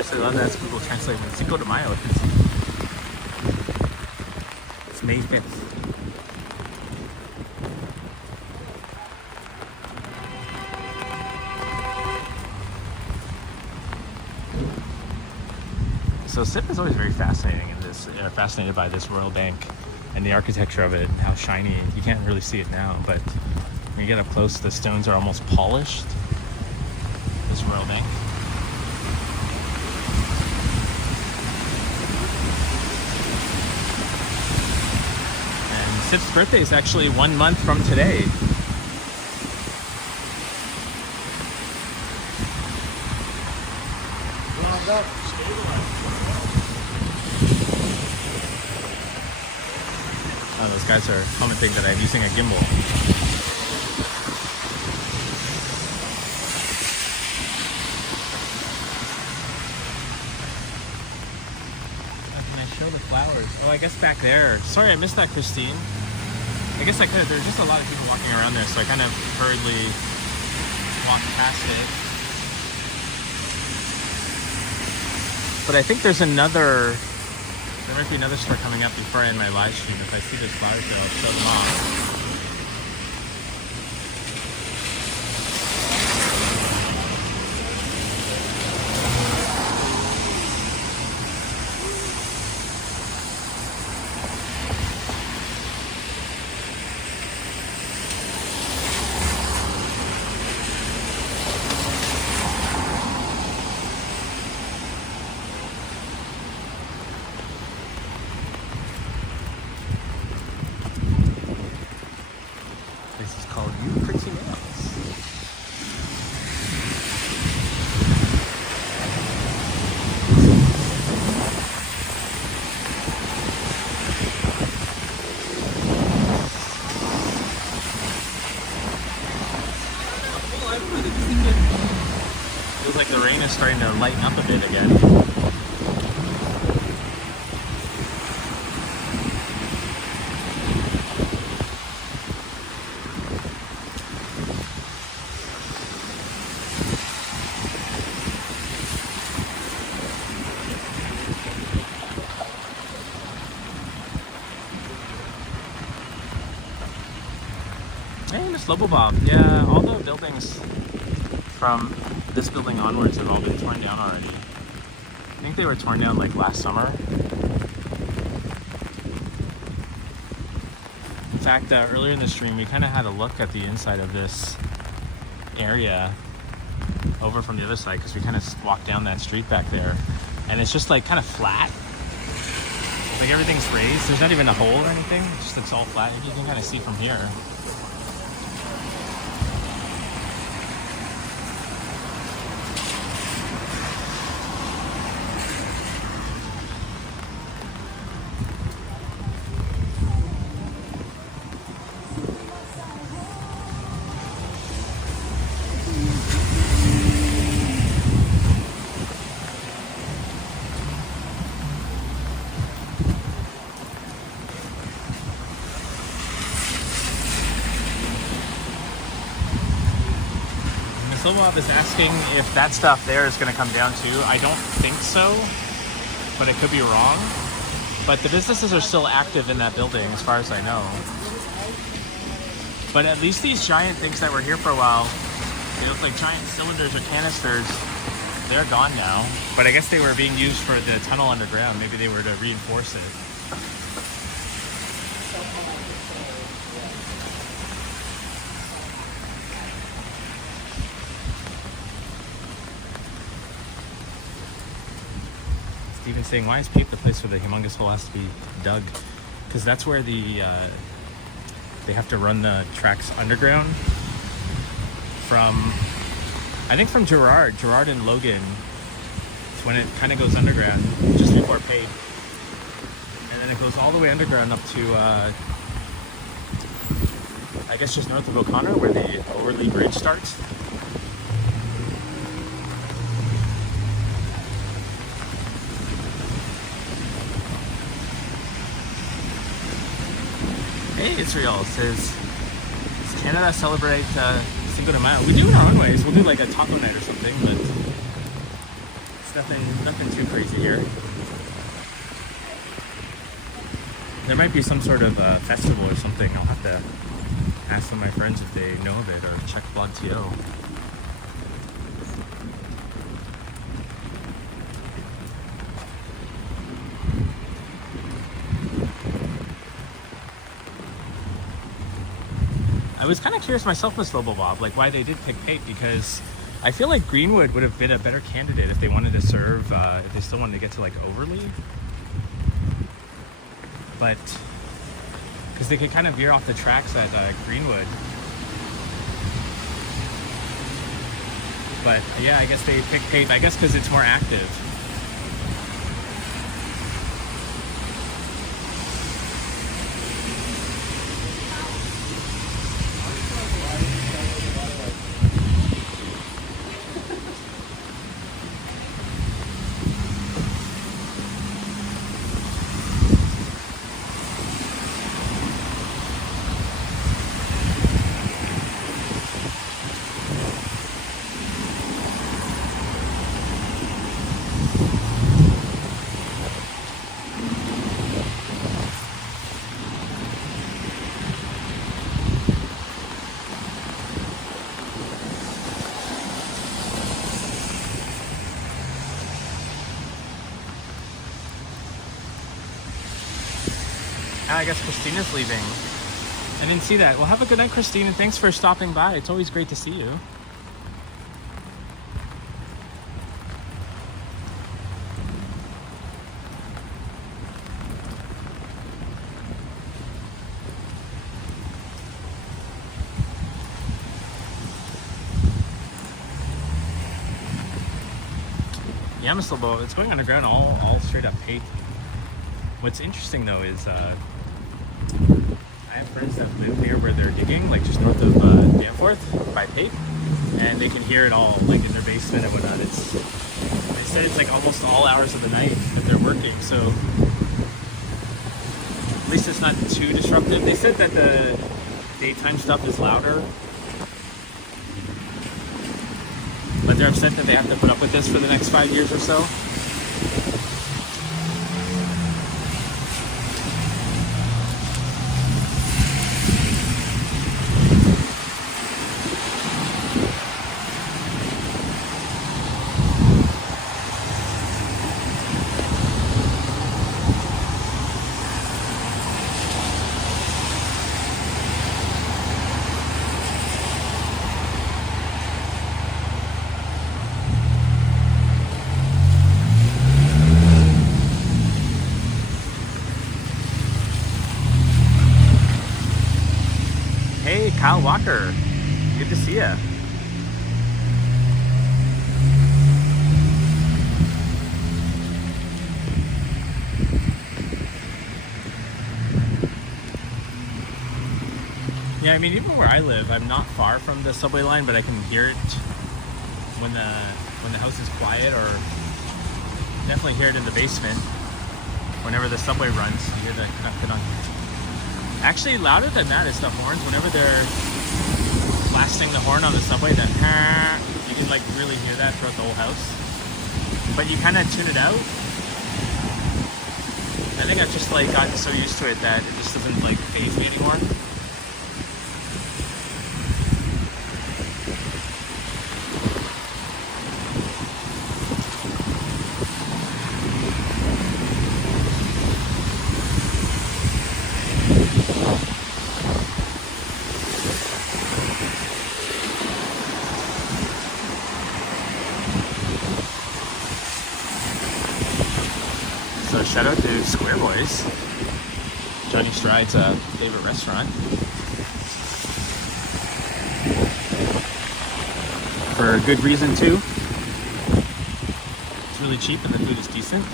guess I love that's Google Translate. Cinco de Mayo. It's May 5th. So SIP is always very fascinating in this, fascinated by this Royal Bank and the architecture of it and how shiny. You can't really see it now, but when you get up close, the stones are almost polished. This Royal Bank. And SIP's birthday is actually 1 month from today. Oh, those guys are commenting that I'm using a gimbal. Can I show the flowers? Oh, I guess back there. Sorry, I missed that, Christine. I guess I could have. There's just a lot of people walking around there, so I kind of hurriedly walked past it. But I think there's another. There might be another store coming up before I end my live stream. If I see those flowers there, I'll show them off. This is called You Pretty Nails. Feels like the rain is starting to lighten up a bit again. Hey, Miss Lobobob. Yeah, all the buildings from this building onwards have all been torn down already. I think they were torn down like last summer. In fact, earlier in the stream, we kind of had a look at the inside of this area over from the other side because we kind of walked down that street back there. And it's just like kind of flat. Like everything's raised. There's not even a hole or anything. It just looks all flat. You can kind of see from here. Silbob is asking if that stuff there is going to come down too. I don't think so, but I could be wrong. But the businesses are still active in that building as far as I know. But at least these giant things that were here for a while, they look like giant cylinders or canisters, they're gone now. But I guess they were being used for the tunnel underground. Maybe they were to reinforce it. Steven's saying, why is Pape the place where the humongous hole has to be dug? Because that's where the they have to run the tracks underground from, I think from Gerard and Logan. It's when it kind of goes underground just before Pape, and then it goes all the way underground up to I guess just north of O'Connor where the Overlea Bridge starts. Hey, Israel says, does Canada celebrate Cinco de Mayo? We do in our own ways. We'll do like a taco night or something, but nothing too crazy here. There might be some sort of festival or something. I'll have to ask some of my friends if they know of it or check Blog TO. I was kind of curious myself with Slobo Bob, like why they did pick Pape, because I feel like Greenwood would have been a better candidate if they wanted to serve, if they still wanted to get to like Overlea. But, because they could kind of veer off the tracks at Greenwood. But yeah, I guess they picked Pape, I guess because it's more active. I guess Christina's leaving. I didn't see that. Well, have a good night, Christine, and thanks for stopping by. It's always great to see you. Yeah, I'm still both. It's going underground, all straight up Pape. What's interesting though is I have friends that live near where they're digging, like just north of Danforth by Pape, and they can hear it all, like in their basement and whatnot. They said it's like almost all hours of the night that they're working, so at least it's not too disruptive. They said that the daytime stuff is louder, but they're upset that they have to put up with this for the next 5 years or so. Kyle Walker, good to see ya. Yeah, I mean, even where I live, I'm not far from the subway line, but I can hear it when the house is quiet, or definitely hear it in the basement. Whenever the subway runs, you hear the knuck. Actually, louder than that is the horns. Whenever they're blasting the horn on the subway, that you can like really hear that throughout the whole house. But you kind of tune it out. I think I've just like gotten so used to it that it just doesn't like faze me anymore. So shout out to Square Boys, Johnny Stride's favorite restaurant. For good reason too. It's really cheap and the food is decent.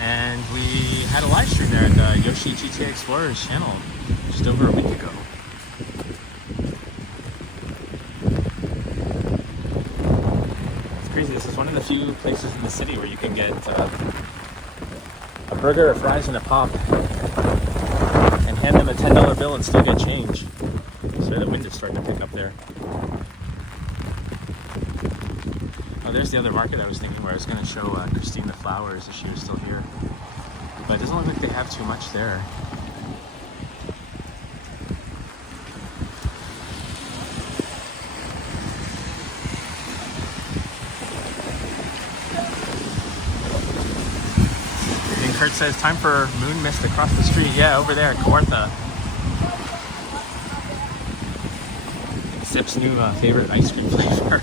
And we had a live stream there at Yoshi GTA Explorer's channel just over a week ago. It's crazy. This is one of the few places in the city where you can get a burger, a fries, and a pop, and hand them a $10 bill and still get change. Sorry, the wind is starting to pick up there. Oh, there's the other market I was thinking where I was going to show Christine the flowers if she was still here. But it doesn't look like they have too much there. And Kurt says, time for moon mist across the street. Yeah, over there, Kawartha. Sip's new favorite ice cream flavor.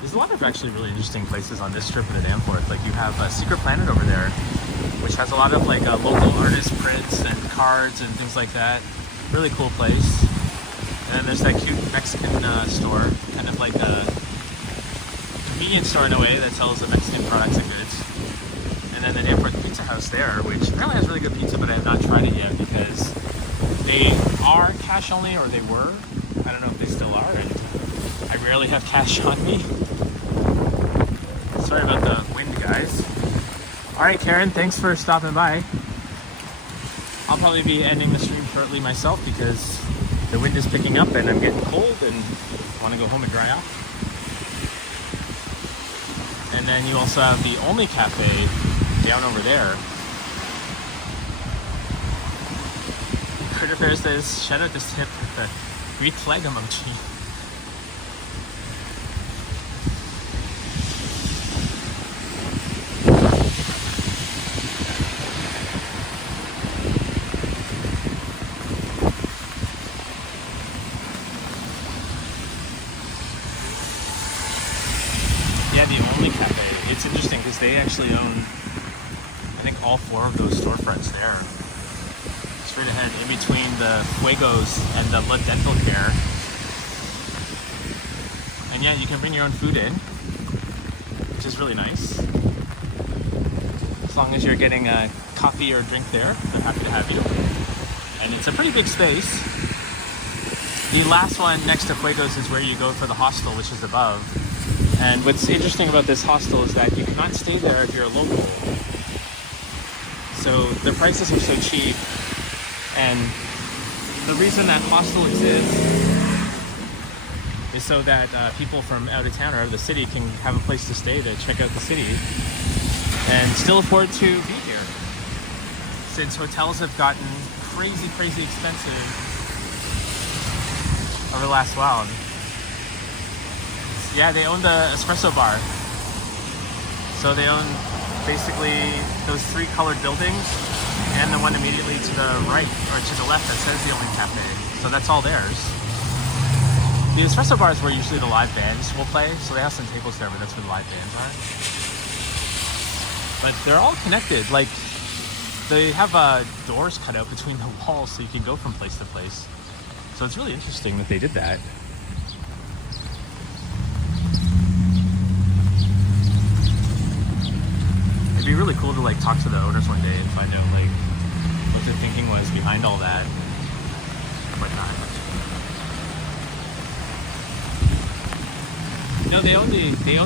There's a lot of actually really interesting places on this trip into Danforth. Like you have Secret Planet over there, which has a lot of like local artist prints and cards and things like that. Really cool place. And then there's that cute Mexican store, kind of like a convenience store in a way that sells the Mexican products and goods. And then the Danforth Pizza House there, which apparently has really good pizza, but I have not tried it yet because they are cash only, or they were. I don't know if they still are, and I rarely have cash on me. Sorry about the wind, guys. Alright, Karen, thanks for stopping by. I'll probably be ending the stream shortly myself because the wind is picking up and I'm getting cold and want to go home and dry off. And then you also have the only cafe down over there. Critter Fair says, shout out to Sip with the Greek flag emoji. Yeah, the only cafe. It's interesting because they actually own, I think, all 4 of those storefronts there. Straight ahead, in between the Fuegos and the Blood Dental Care. And yeah, you can bring your own food in, which is really nice. As long as you're getting a coffee or a drink there, they're happy to have you. And it's a pretty big space. The last one next to Fuegos is where you go for the hostel, which is above. And what's interesting about this hostel is that you cannot stay there if you're a local. So the prices are so cheap, and the reason that hostel exists is so that people from out of town or out of the city can have a place to stay to check out the city and still afford to be here. Since hotels have gotten crazy, crazy expensive over the last while. Yeah, they own the espresso bar. So they own basically those 3 colored buildings and the one immediately to the right or to the left that says the only cafe. So that's all theirs. The espresso bar is where usually the live bands will play. So they have some tables there, but that's where the live bands are. But they're all connected. Like they have doors cut out between the walls so you can go from place to place. So it's really interesting that they did that. It'd be really cool to like talk to the owners one day and find out like what the thinking was behind all that and whatnot. No, they own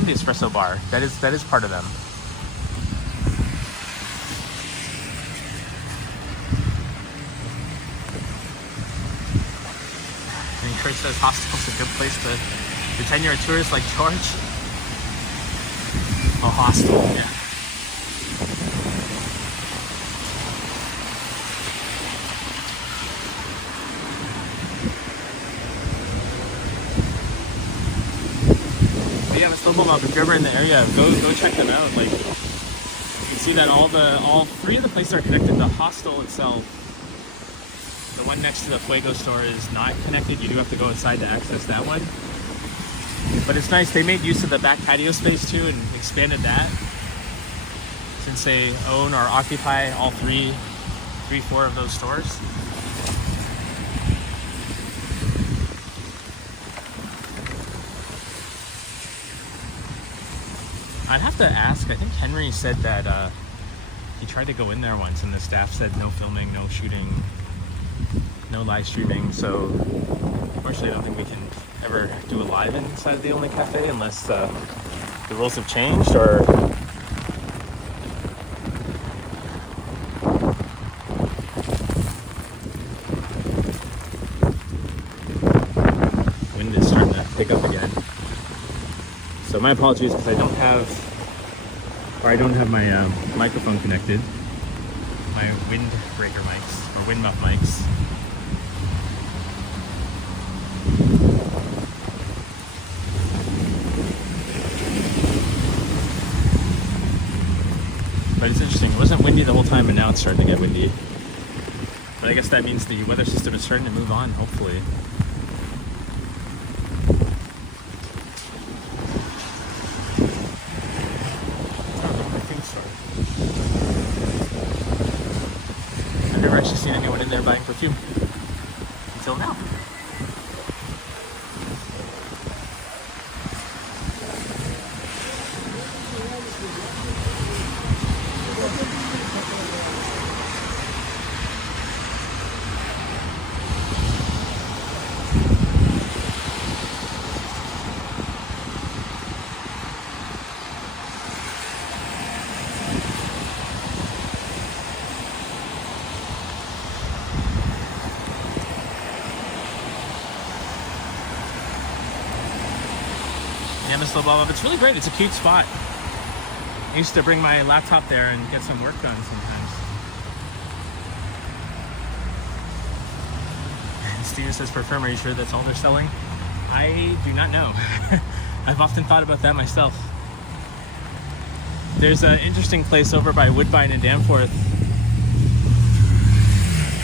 the espresso bar. That is part of them. And Chris says hostel's a good place to pretend you're a tourist like George. Oh, hostel, yeah. Yeah, but still, if you're ever in the area, go check them out. Like, you can see that all 3 of the places are connected. The hostel itself, the one next to the Fuego store, is not connected. You do have to go inside to access that one. But it's nice. They made use of the back patio space too and expanded that. Since they own or occupy all 4 of those stores. I'd have to ask. I think Henry said that he tried to go in there once and the staff said no filming, no shooting, no live streaming. So unfortunately I don't think we can ever do a live inside the only cafe unless the rules have changed or... My apologies because I don't have my microphone connected. My windbreaker mics, or wind muff mics. But it's interesting, it wasn't windy the whole time and now it's starting to get windy. But I guess that means the weather system is starting to move on, hopefully. I've never actually seen anyone in there buying perfume until now. It's really great. It's a cute spot. I used to bring my laptop there and get some work done sometimes. And Steven says, "Perfume, are you sure that's all they're selling?" I do not know. I've often thought about that myself. There's an interesting place over by Woodbine in Danforth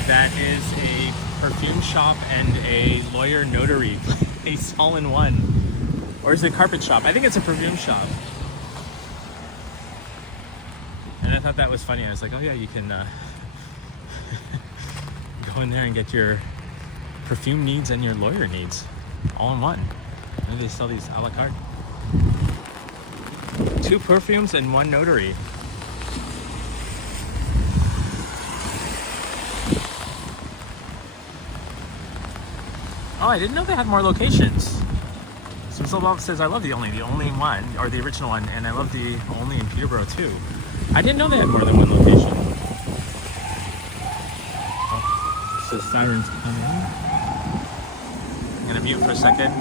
that is a perfume shop and a lawyer notary place all in one. Or is it a carpet shop? I think it's a perfume shop. And I thought that was funny. I was like, oh yeah, you can go in there and get your perfume needs and your lawyer needs all in one. And they sell these a la carte. 2 perfumes and 1 notary. Oh, I didn't know they had more locations. So Bob says, I love the only one, or the original one, and I love the only in Peterborough too. I didn't know they had more than 1 location. Oh, so sirens coming. I'm gonna mute for a second.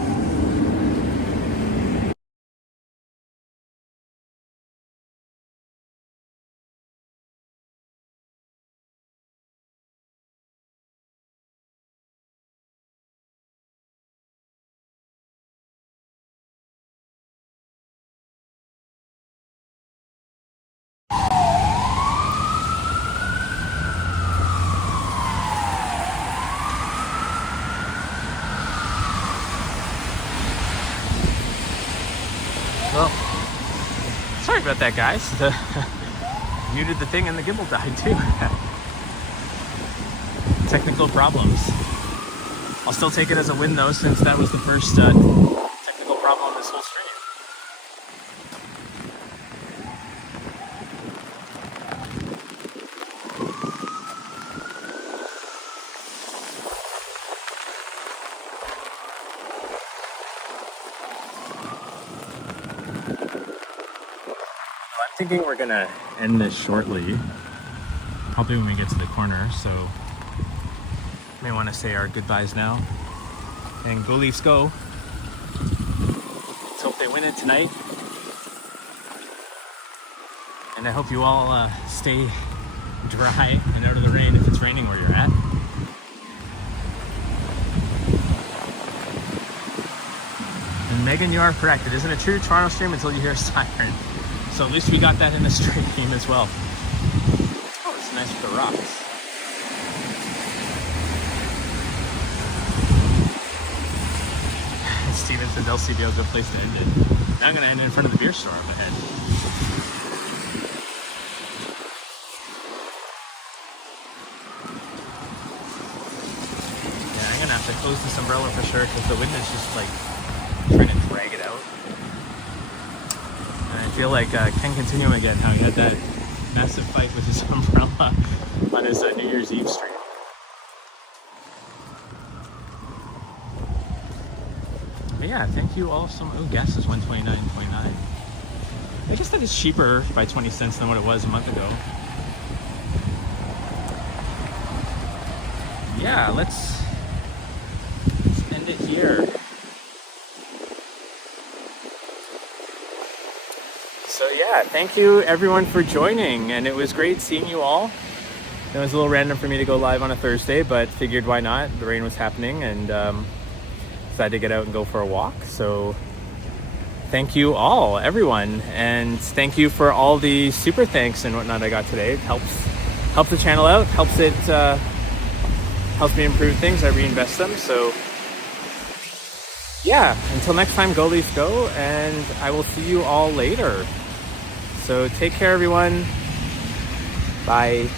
Well, sorry about that, guys. Muted the thing and the gimbal died too. Technical problems. I'll still take it as a win though, since that was the first technical problem on this whole stream. I'm thinking we're gonna end this shortly, probably when we get to the corner, so may want to say our goodbyes now. And go Leafs go. Let's hope they win it tonight. And I hope you all stay dry and out of the rain if it's raining where you're at. And Megan, you are correct. It isn't a true Toronto stream until you hear a siren. So at least we got that in the stream as well. Oh, it's nice with the rocks. Steven says LCBO is a good place to end it. Now I'm going to end it in front of the beer store up ahead. Yeah, I'm going to have to close this umbrella for sure because the wind is just like trying to drag it out. And I feel like Ken Continuum again, how he had that massive fight with his umbrella on his New Year's Eve stream. But yeah, thank you all so much. Oh, gas is $1.29.9. I guess that is cheaper by 20 cents than what it was a month ago. Yeah, let's end it here. So yeah, thank you everyone for joining, and it was great seeing you all. It was a little random for me to go live on a Thursday, but figured why not? The rain was happening, and decided to get out and go for a walk. So thank you all, everyone, and thank you for all the super thanks and whatnot I got today. It helps the channel out, helps me improve things. I reinvest them. So yeah, until next time, go Leafs go, and I will see you all later. So take care, everyone. Bye.